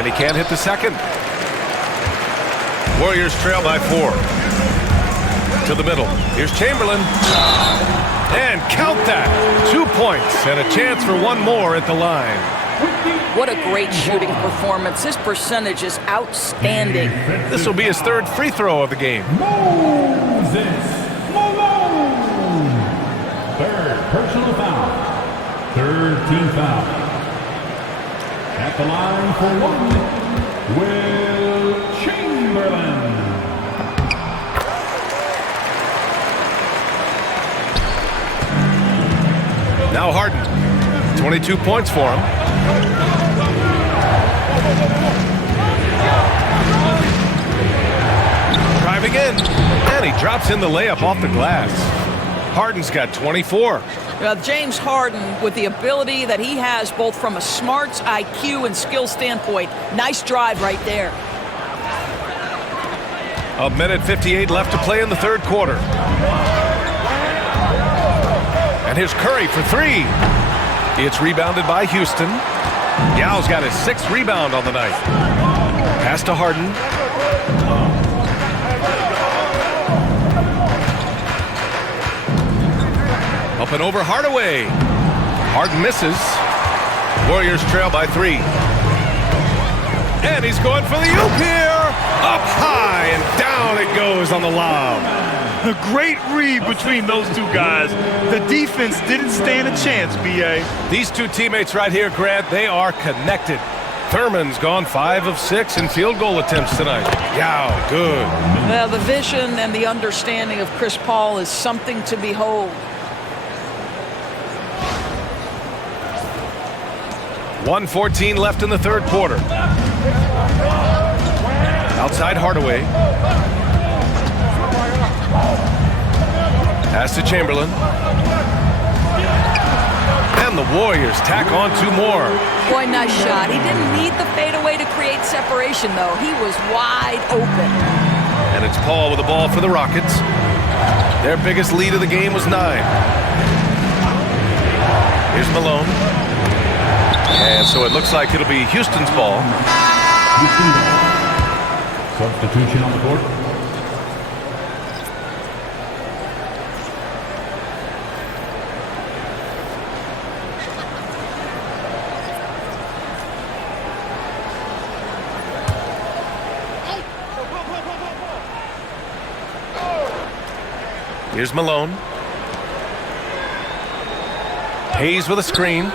And he can't hit the second. Warriors trail by 4. To the middle. Here's Chamberlain. And count that. 2 points and a chance for one more at the line. What a great shooting performance. His percentage is outstanding. This will be his 3rd free throw of the game. Moses Malone. 3rd personal foul. 3rd team foul. At the line for one, Will Chamberlain. Now Harden. 22 points for him. Driving in. And he drops in the layup off the glass. Harden's got 24. James Harden, with the ability that he has both from a smarts, IQ, and skill standpoint, nice drive right there. 1:58 left to play in the 3rd quarter. And here's Curry for 3. It's rebounded by Houston. Yao's got his 6th rebound on the night. Pass to Harden. Up and over Hardaway. Harden misses. Warriors trail by 3. And he's going for the oop here. Up high and down it goes on the lob. A great read between those two guys. The defense didn't stand a chance, B.A. These two teammates right here, Grant, they are connected. Thurman's gone 5 of 6 in field goal attempts tonight. Yao, good. Well, the vision and the understanding of Chris Paul is something to behold. 1:14 left in the 3rd quarter. Outside Hardaway. Pass to Chamberlain. And the Warriors tack on 2 more. Boy, nice shot. He didn't need the fadeaway to create separation, though. He was wide open. And it's Paul with the ball for the Rockets. Their biggest lead of the game was 9. Here's Malone. And so it looks like it'll be Houston's ball. Houston ball. Substitution on the court. Here's Malone. Hayes with a screen.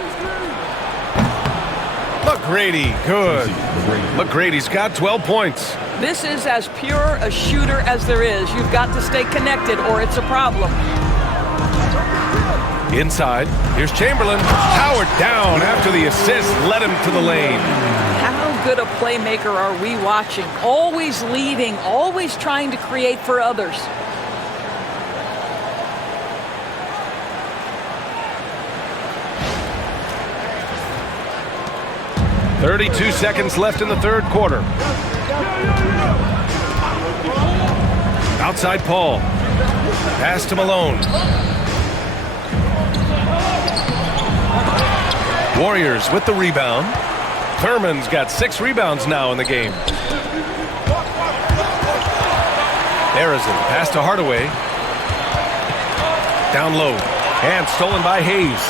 McGrady, good. McGrady's got 12 points. This is as pure a shooter as there is. You've got to stay connected or it's a problem. Inside, here's Chamberlain. Powered down after the assist led him to the lane. How good a playmaker are we watching? Always leading, always trying to create for others. .32 seconds left in the 3rd quarter. Outside Paul. Pass to Malone. Warriors with the rebound. Thurman's got 6 rebounds now in the game. Harrison, pass to Hardaway. Down low. And stolen by Hayes.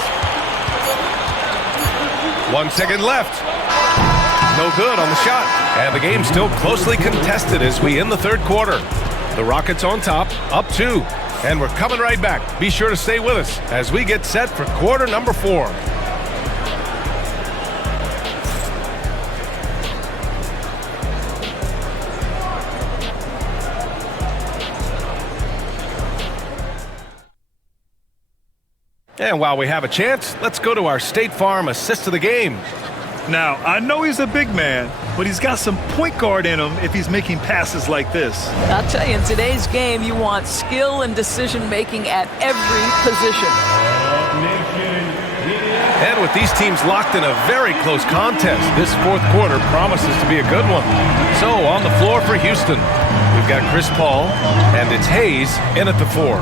1 second left. No good on the shot. And the game's still closely contested as we end the 3rd quarter. The Rockets on top, up 2. And we're coming right back. Be sure to stay with us as we get set for quarter number 4. And while we have a chance, let's go to our State Farm assist of the game. Now, I know he's a big man, but he's got some point guard in him if he's making passes like this. I'll tell you, in today's game, you want skill and decision-making at every position. And with these teams locked in a very close contest, this 4th quarter promises to be a good one. So, on the floor for Houston, we've got Chris Paul, and it's Hayes in at the 4.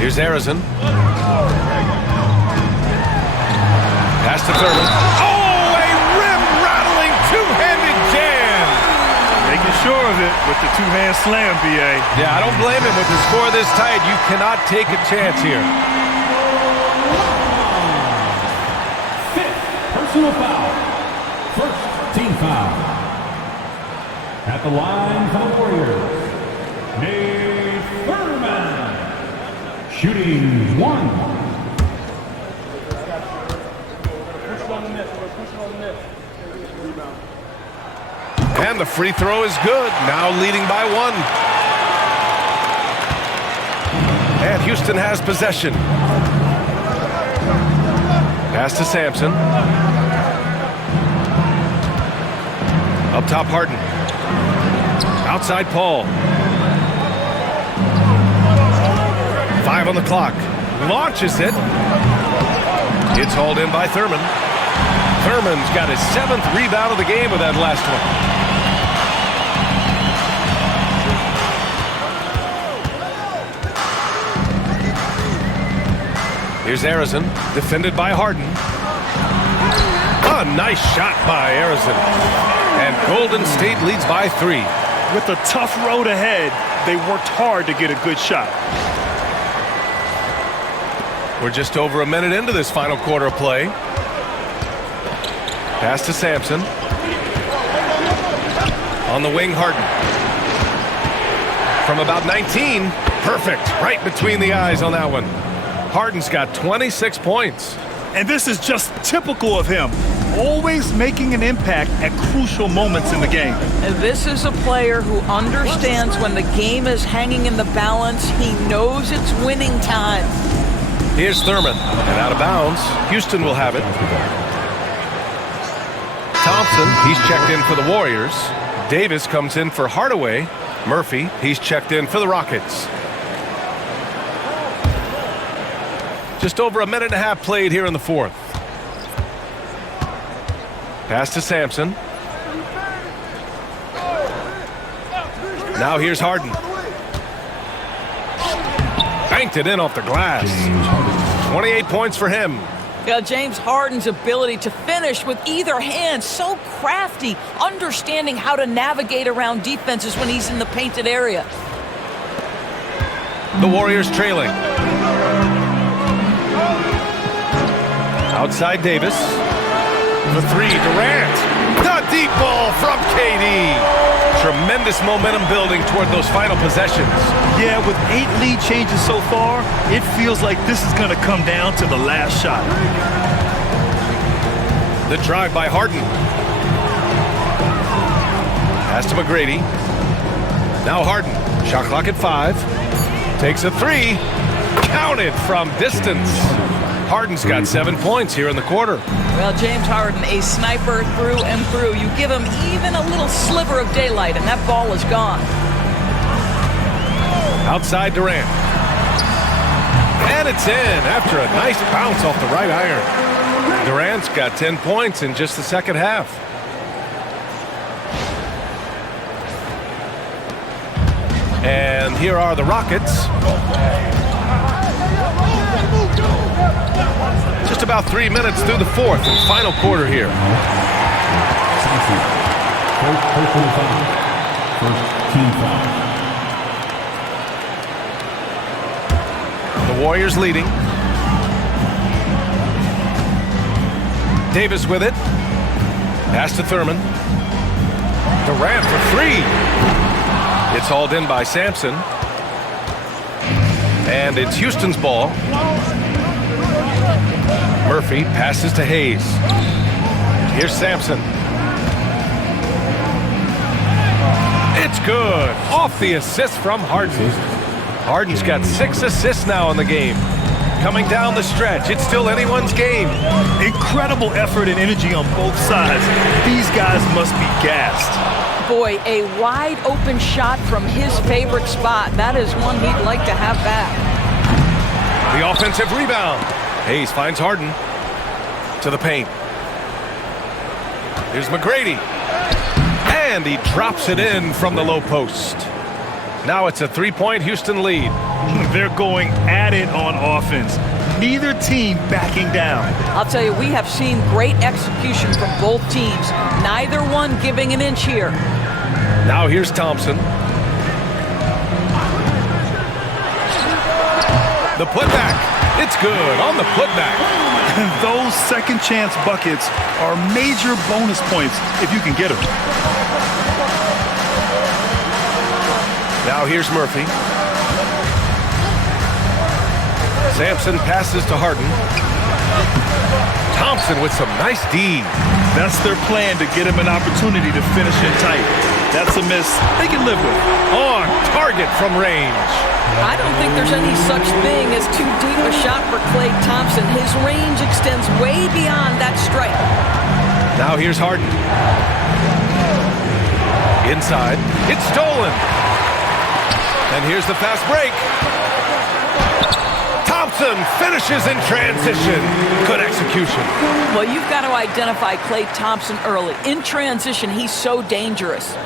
Here's Harrison. Pass to Thurman. Oh, a rim-rattling two-handed jam. Making sure of it with the two-hand slam, B.A. Yeah, I don't blame him with the score this tight. You cannot take a chance here. Fifth personal foul. First team foul. At the line for the Warriors, Nate Thurman. Shooting 1. And the free throw is good. Now leading by 1. And Houston has possession. Pass to Sampson. Up top, Harden. Outside, Paul. 5 on the clock. Launches it. It's hauled in by Thurman. Thurman's got his 7th rebound of the game with that last one. Here's Arizon, defended by Harden. A nice shot by Arizon. And Golden State leads by 3. With a tough road ahead, they worked hard to get a good shot. We're just over a minute into this final quarter of play. Pass to Sampson. On the wing, Harden. From about 19, perfect. Right between the eyes on that one. Harden's got 26 points. And this is just typical of him. Always making an impact at crucial moments in the game. And this is a player who understands when the game is hanging in the balance. He knows it's winning time. Here's Thurman. And out of bounds. Houston will have it. Thompson, he's checked in for the Warriors. Davis comes in for Hardaway. Murphy, he's checked in for the Rockets. Just over a minute and a half played here in the 4th. Pass to Sampson. Now here's Harden. Banked it in off the glass. 28 points for him. Yeah, James Harden's ability to finish with either hand, so crafty, understanding how to navigate around defenses when he's in the painted area. The Warriors trailing. Outside Davis. The 3, Durant. The deep ball from KD. Tremendous momentum building toward those final possessions. Yeah, with 8 lead changes so far, it feels like this is going to come down to the last shot. The drive by Harden. Pass to McGrady. Now Harden. Shot clock at 5. Takes a 3. Counted from distance. Harden's got 7 points here in the quarter. Well, James Harden, a sniper through and through. You give him even a little sliver of daylight, and that ball is gone. Outside Durant. And it's in after a nice bounce off the right iron. Durant's got 10 points in just the second half. And here are the Rockets. Just about 3 minutes through the 4th and final quarter here. First team foul. The Warriors leading. Davis with it. Pass to Thurman. Durant for 3. It's hauled in by Sampson. And it's Houston's ball. Murphy passes to Hayes. Here's Sampson. It's good. Off the assist from Harden. Harden's got 6 assists now in the game. Coming down the stretch, it's still anyone's game. Incredible effort and energy on both sides. These guys must be gassed. Boy, a wide open shot from his favorite spot. That is one he'd like to have back. The offensive rebound. Hayes finds Harden to the paint. Here's McGrady. And he drops it in from the low post. Now it's a 3-point Houston lead. They're going at it on offense. Neither team backing down. I'll tell you, we have seen great execution from both teams. Neither one giving an inch here. Now here's Thompson. The putback. It's good on the putback. Those second chance buckets are major bonus points if you can get them. Now here's Murphy. Sampson passes to Harden. Thompson with some nice D. That's their plan, to get him an opportunity to finish in tight. That's a miss they can live with. On target from range. I don't think there's any such thing as too deep a shot for Klay Thompson. His range extends way beyond that strike. Now here's Harden. Inside. It's stolen. And here's the fast break. Thompson finishes in transition. Good execution. Well, you've got to identify Klay Thompson early. In transition, he's so dangerous.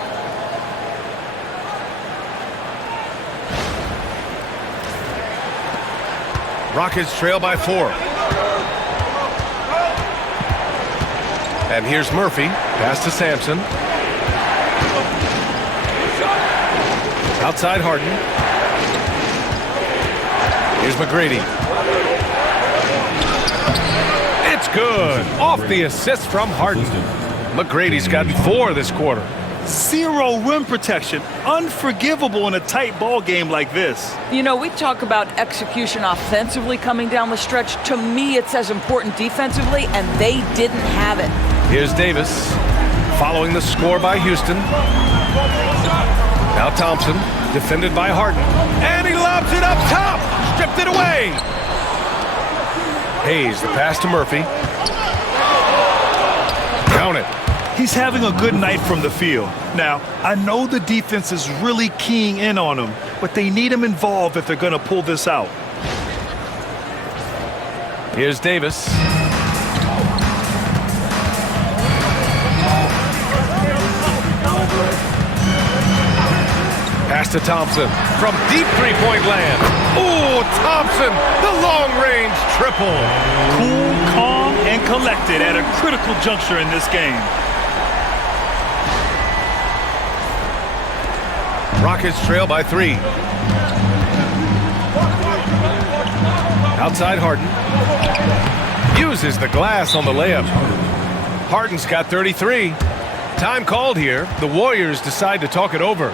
Rockets trail by 4. And here's Murphy. Pass to Sampson. Outside Harden. Here's McGrady. It's good. Off the assist from Harden. McGrady's gotten 4 this quarter. 0 rim protection. Unforgivable in a tight ball game like this. You know, we talk about execution offensively coming down the stretch. To me, it's as important defensively, and they didn't have it. Here's Davis. Following the score by Houston. Now Thompson, defended by Harden. And he lobs it up top. Stripped it away. Hayes, the pass to Murphy. Count it. He's having a good night from the field. Now, I know the defense is really keying in on him, but they need him involved if they're going to pull this out. Here's Davis. Pass to Thompson from deep three-point land. Ooh, Thompson, the long-range triple. Cool, calm, and collected at a critical juncture in this game. Rockets trail by 3. Outside Harden. Uses the glass on the layup. Harden's got 33. Time called here. The Warriors decide to talk it over.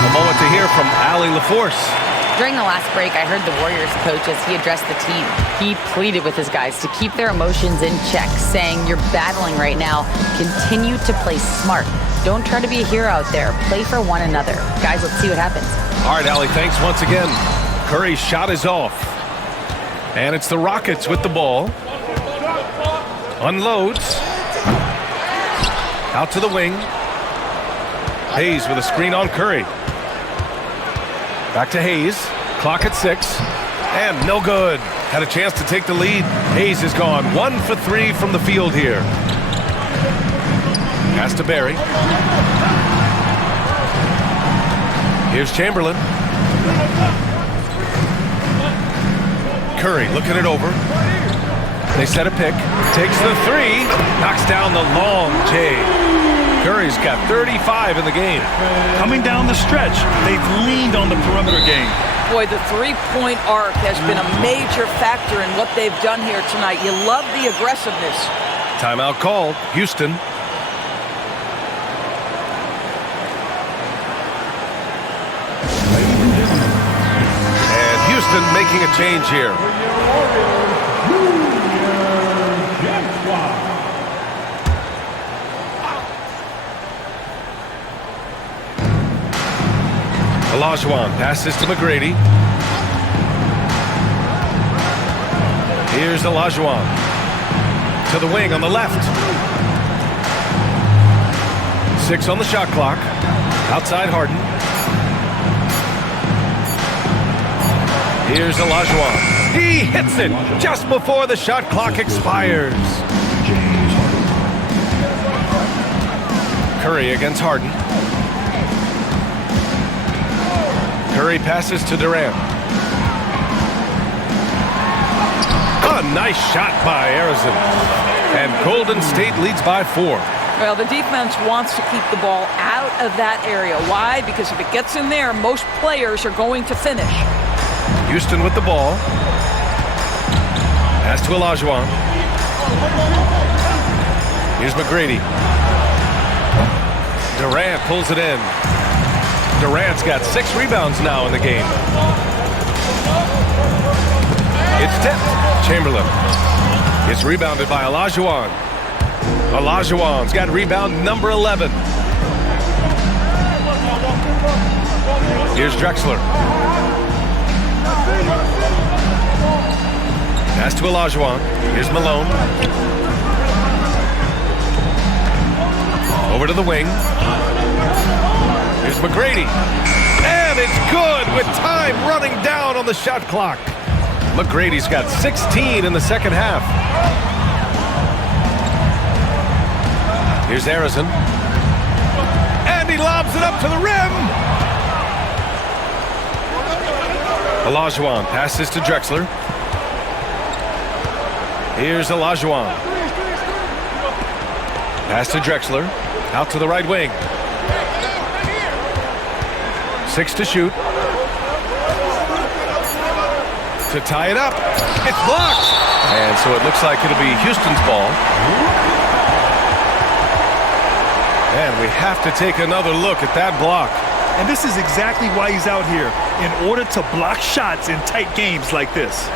A moment to hear from Allie LaForce. During the last break, I heard the Warriors coach as he addressed the team. He pleaded with his guys to keep their emotions in check, saying, "You're battling right now. Continue to play smart. Don't try to be a hero out there. Play for one another." Guys, let's see what happens. All right, Allie, thanks once again. Curry's shot is off. And it's the Rockets with the ball. Unloads. Out to the wing. Hayes with a screen on Curry. Back to Hayes. Clock at 6. And no good. Had a chance to take the lead. Hayes is gone 1 for 3 from the field here. Pass to Barry. Here's Chamberlain. Curry looking it over. They set a pick. Takes the 3. Knocks down the long J. Curry's got 35 in the game. Coming down the stretch, they've leaned on the perimeter game. Boy, the three-point arc has been a major factor in what they've done here tonight. You love the aggressiveness. Timeout called. Houston. And Houston making a change here. Olajuwon passes to McGrady. Here's Olajuwon. To the wing on the left. 6 on the shot clock. Outside Harden. Here's Olajuwon. He hits it just before the shot clock expires. Curry against Harden. Curry passes to Durant. A nice shot by Harrison. And Golden State leads by 4. Well, the defense wants to keep the ball out of that area. Why? Because if it gets in there, most players are going to finish. Houston with the ball. Pass to Olajuwon. Here's McGrady. Durant pulls it in. Durant's got 6 rebounds now in the game. It's tipped. Chamberlain. It's rebounded by Olajuwon. Olajuwon's got rebound number 11. Here's Drexler. Pass to Olajuwon. Here's Malone. Over to the wing. Here's McGrady. And it's good with time running down on the shot clock. McGrady's got 16 in the second half. Here's Harrison. And he lobs it up to the rim. Olajuwon passes to Drexler. Here's Olajuwon. Pass to Drexler. Out to the right wing. 6 to shoot. To tie it up. It's blocked. And so it looks like it'll be Houston's ball. And we have to take another look at that block. And this is exactly why he's out here, in order to block shots in tight games like this.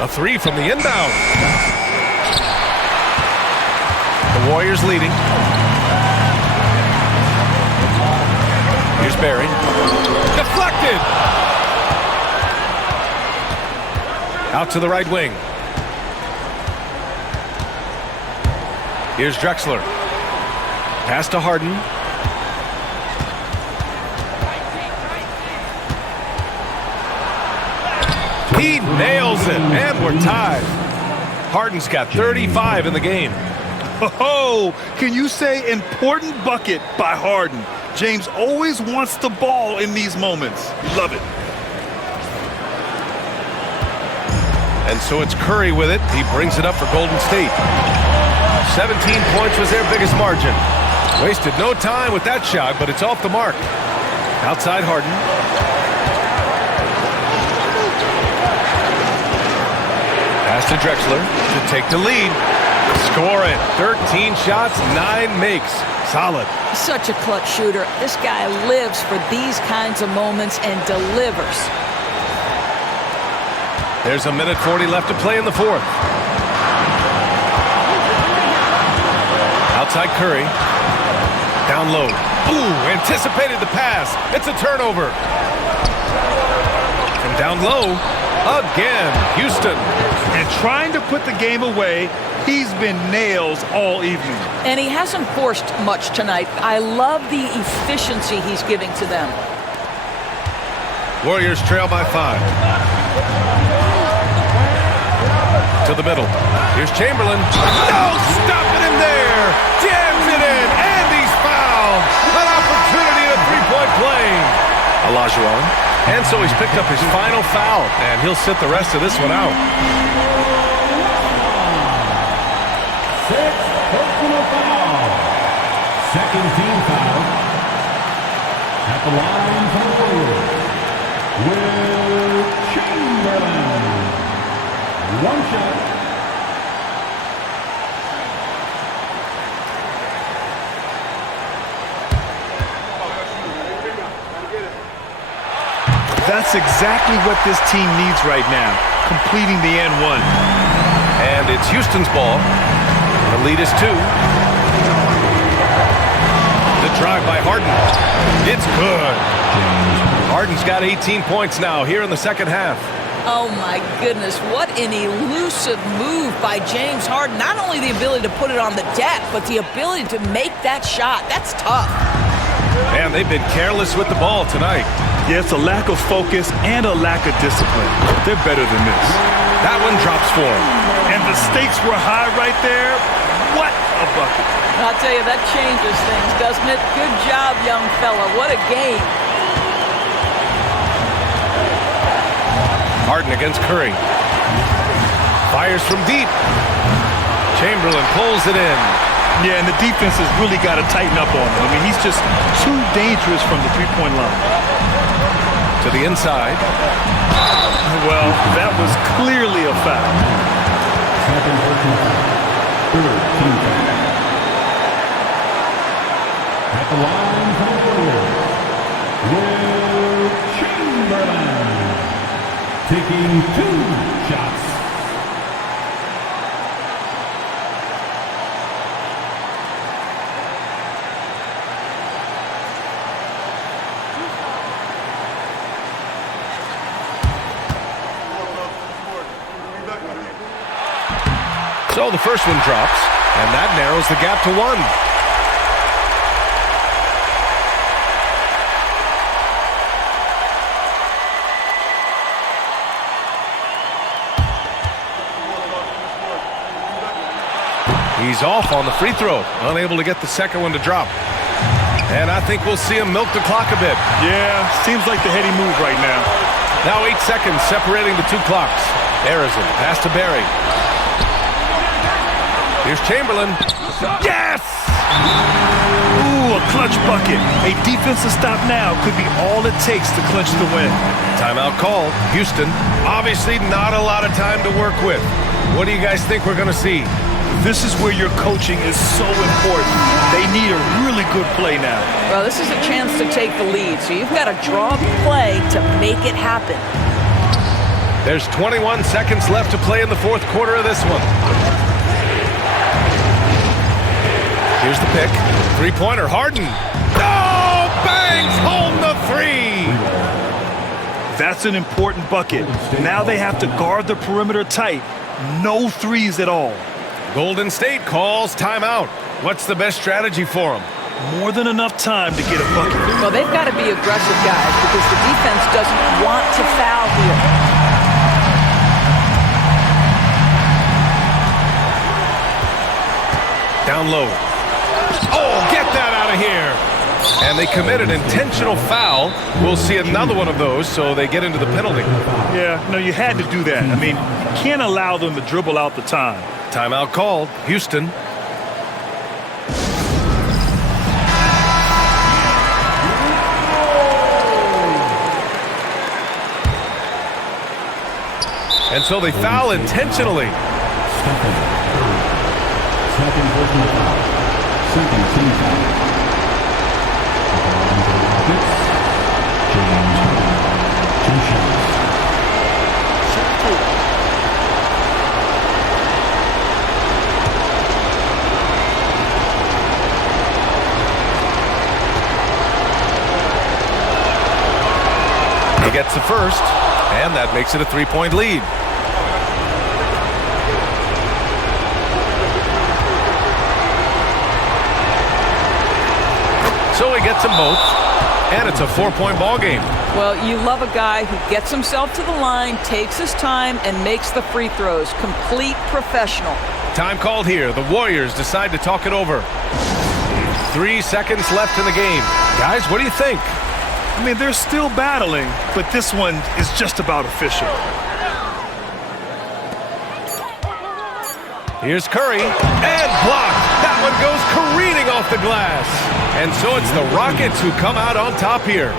A 3 from the inbound. The Warriors leading. Here's Barry. Deflected. Out to the right wing. Here's Drexler. Pass to Harden. He nails it, and we're tied. Harden's got 35 in the game. Oh, can you say important bucket by Harden? James always wants the ball in these moments. Love it. And so it's Curry with it. He brings it up for Golden State. 17 points was their biggest margin. Wasted no time with that shot, but it's off the mark. Outside Harden. Pass to Drexler to take the lead. Score it. 13 shots, 9 makes. Solid. Such a clutch shooter. This guy lives for these kinds of moments and delivers. There's a minute 40 left to play in the fourth. Outside Curry. Down low. Ooh, anticipated the pass. It's a turnover. From down low, again, Houston. And trying to put the game away, he's been nails all evening. And he hasn't forced much tonight. I love the efficiency he's giving to them. Warriors trail by 5. To the middle. Here's Chamberlain. No, stopping him there. Jams it in, and he's fouled. An opportunity at a three-point play. Olajuwon. And so he's picked up his final foul, and he'll sit the rest of this one out. 6th personal foul. Second team foul. At the line for the Warriors, Will Chamberlain. One shot. That's exactly what this team needs right now, completing the and one. And it's Houston's ball. The lead is 2. The drive by Harden. It's good. Harden's got 18 points now here in the second half. Oh, my goodness. What an elusive move by James Harden. Not only the ability to put it on the deck, but the ability to make that shot. That's tough. Man, they've been careless with the ball tonight. Yeah, it's a lack of focus and a lack of discipline. They're better than this. That one drops for him. And the stakes were high right there. What a bucket. I'll tell you, that changes things, doesn't it? Good job, young fella. What a game. Harden against Curry. Fires from deep. Chamberlain pulls it in. Yeah, and the defense has really got to tighten up on him. I mean, he's just too dangerous from the three-point line. To the inside. Well, that was clearly a foul. Second personal foul. Third team foul. At the line for the Warriors, Will Chamberlain, taking 2 shots. So the first one drops, and that narrows the gap to 1. He's off on the free throw, unable to get the second one to drop. And I think we'll see him milk the clock a bit. Yeah, seems like the heady move right now. Now 8 seconds separating the 2 clocks. Harrison, pass to Barry. Here's Chamberlain. Yes! Ooh, a clutch bucket. A defensive stop now could be all it takes to clinch the win. Timeout called. Houston, obviously not a lot of time to work with. What do you guys think we're going to see? This is where your coaching is so important. They need a really good play now. Well, this is a chance to take the lead, so you've got to draw the play to make it happen. There's 21 seconds left to play in the 4th quarter of this one. Here's the pick. Three-pointer, Harden. Oh, bangs home the 3. That's an important bucket. Now they have to guard the perimeter tight. No threes at all. Golden State calls timeout. What's the best strategy for them? More than enough time to get a bucket. Well, they've got to be aggressive, guys, because the defense doesn't want to foul here. Down low. Oh, get that out of here. And they commit an intentional foul. We'll see another one of those, so they get into the penalty. Yeah, no, you had to do that. I mean, you can't allow them to dribble out the time. Timeout called. Houston. And so they foul intentionally. Second personal foul. Second team foul. James Harden, 2 shots. He gets the first, and that makes it a 3-point lead. So he gets them both, and it's a 4-point ball game. Well, you love a guy who gets himself to the line, takes his time, and makes the free throws. Complete professional. Time called here. The Warriors decide to talk it over. 3 seconds left in the game. Guys, what do you think? I mean, they're still battling, but this one is just about official. Here's Curry, and blocked. That one goes careening off the glass. And so it's the Rockets who come out on top here.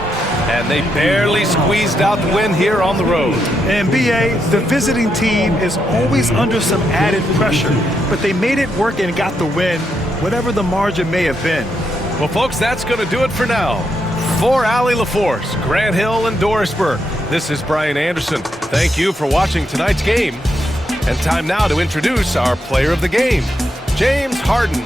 And they barely squeezed out the win here on the road. And BA, the visiting team is always under some added pressure, but they made it work and got the win, whatever the margin may have been. Well, folks, that's going to do it for now. For Allie LaForce, Grant Hill, and Doris Burke, this is Brian Anderson. Thank you for watching tonight's game. And time now to introduce our player of the game, James Harden.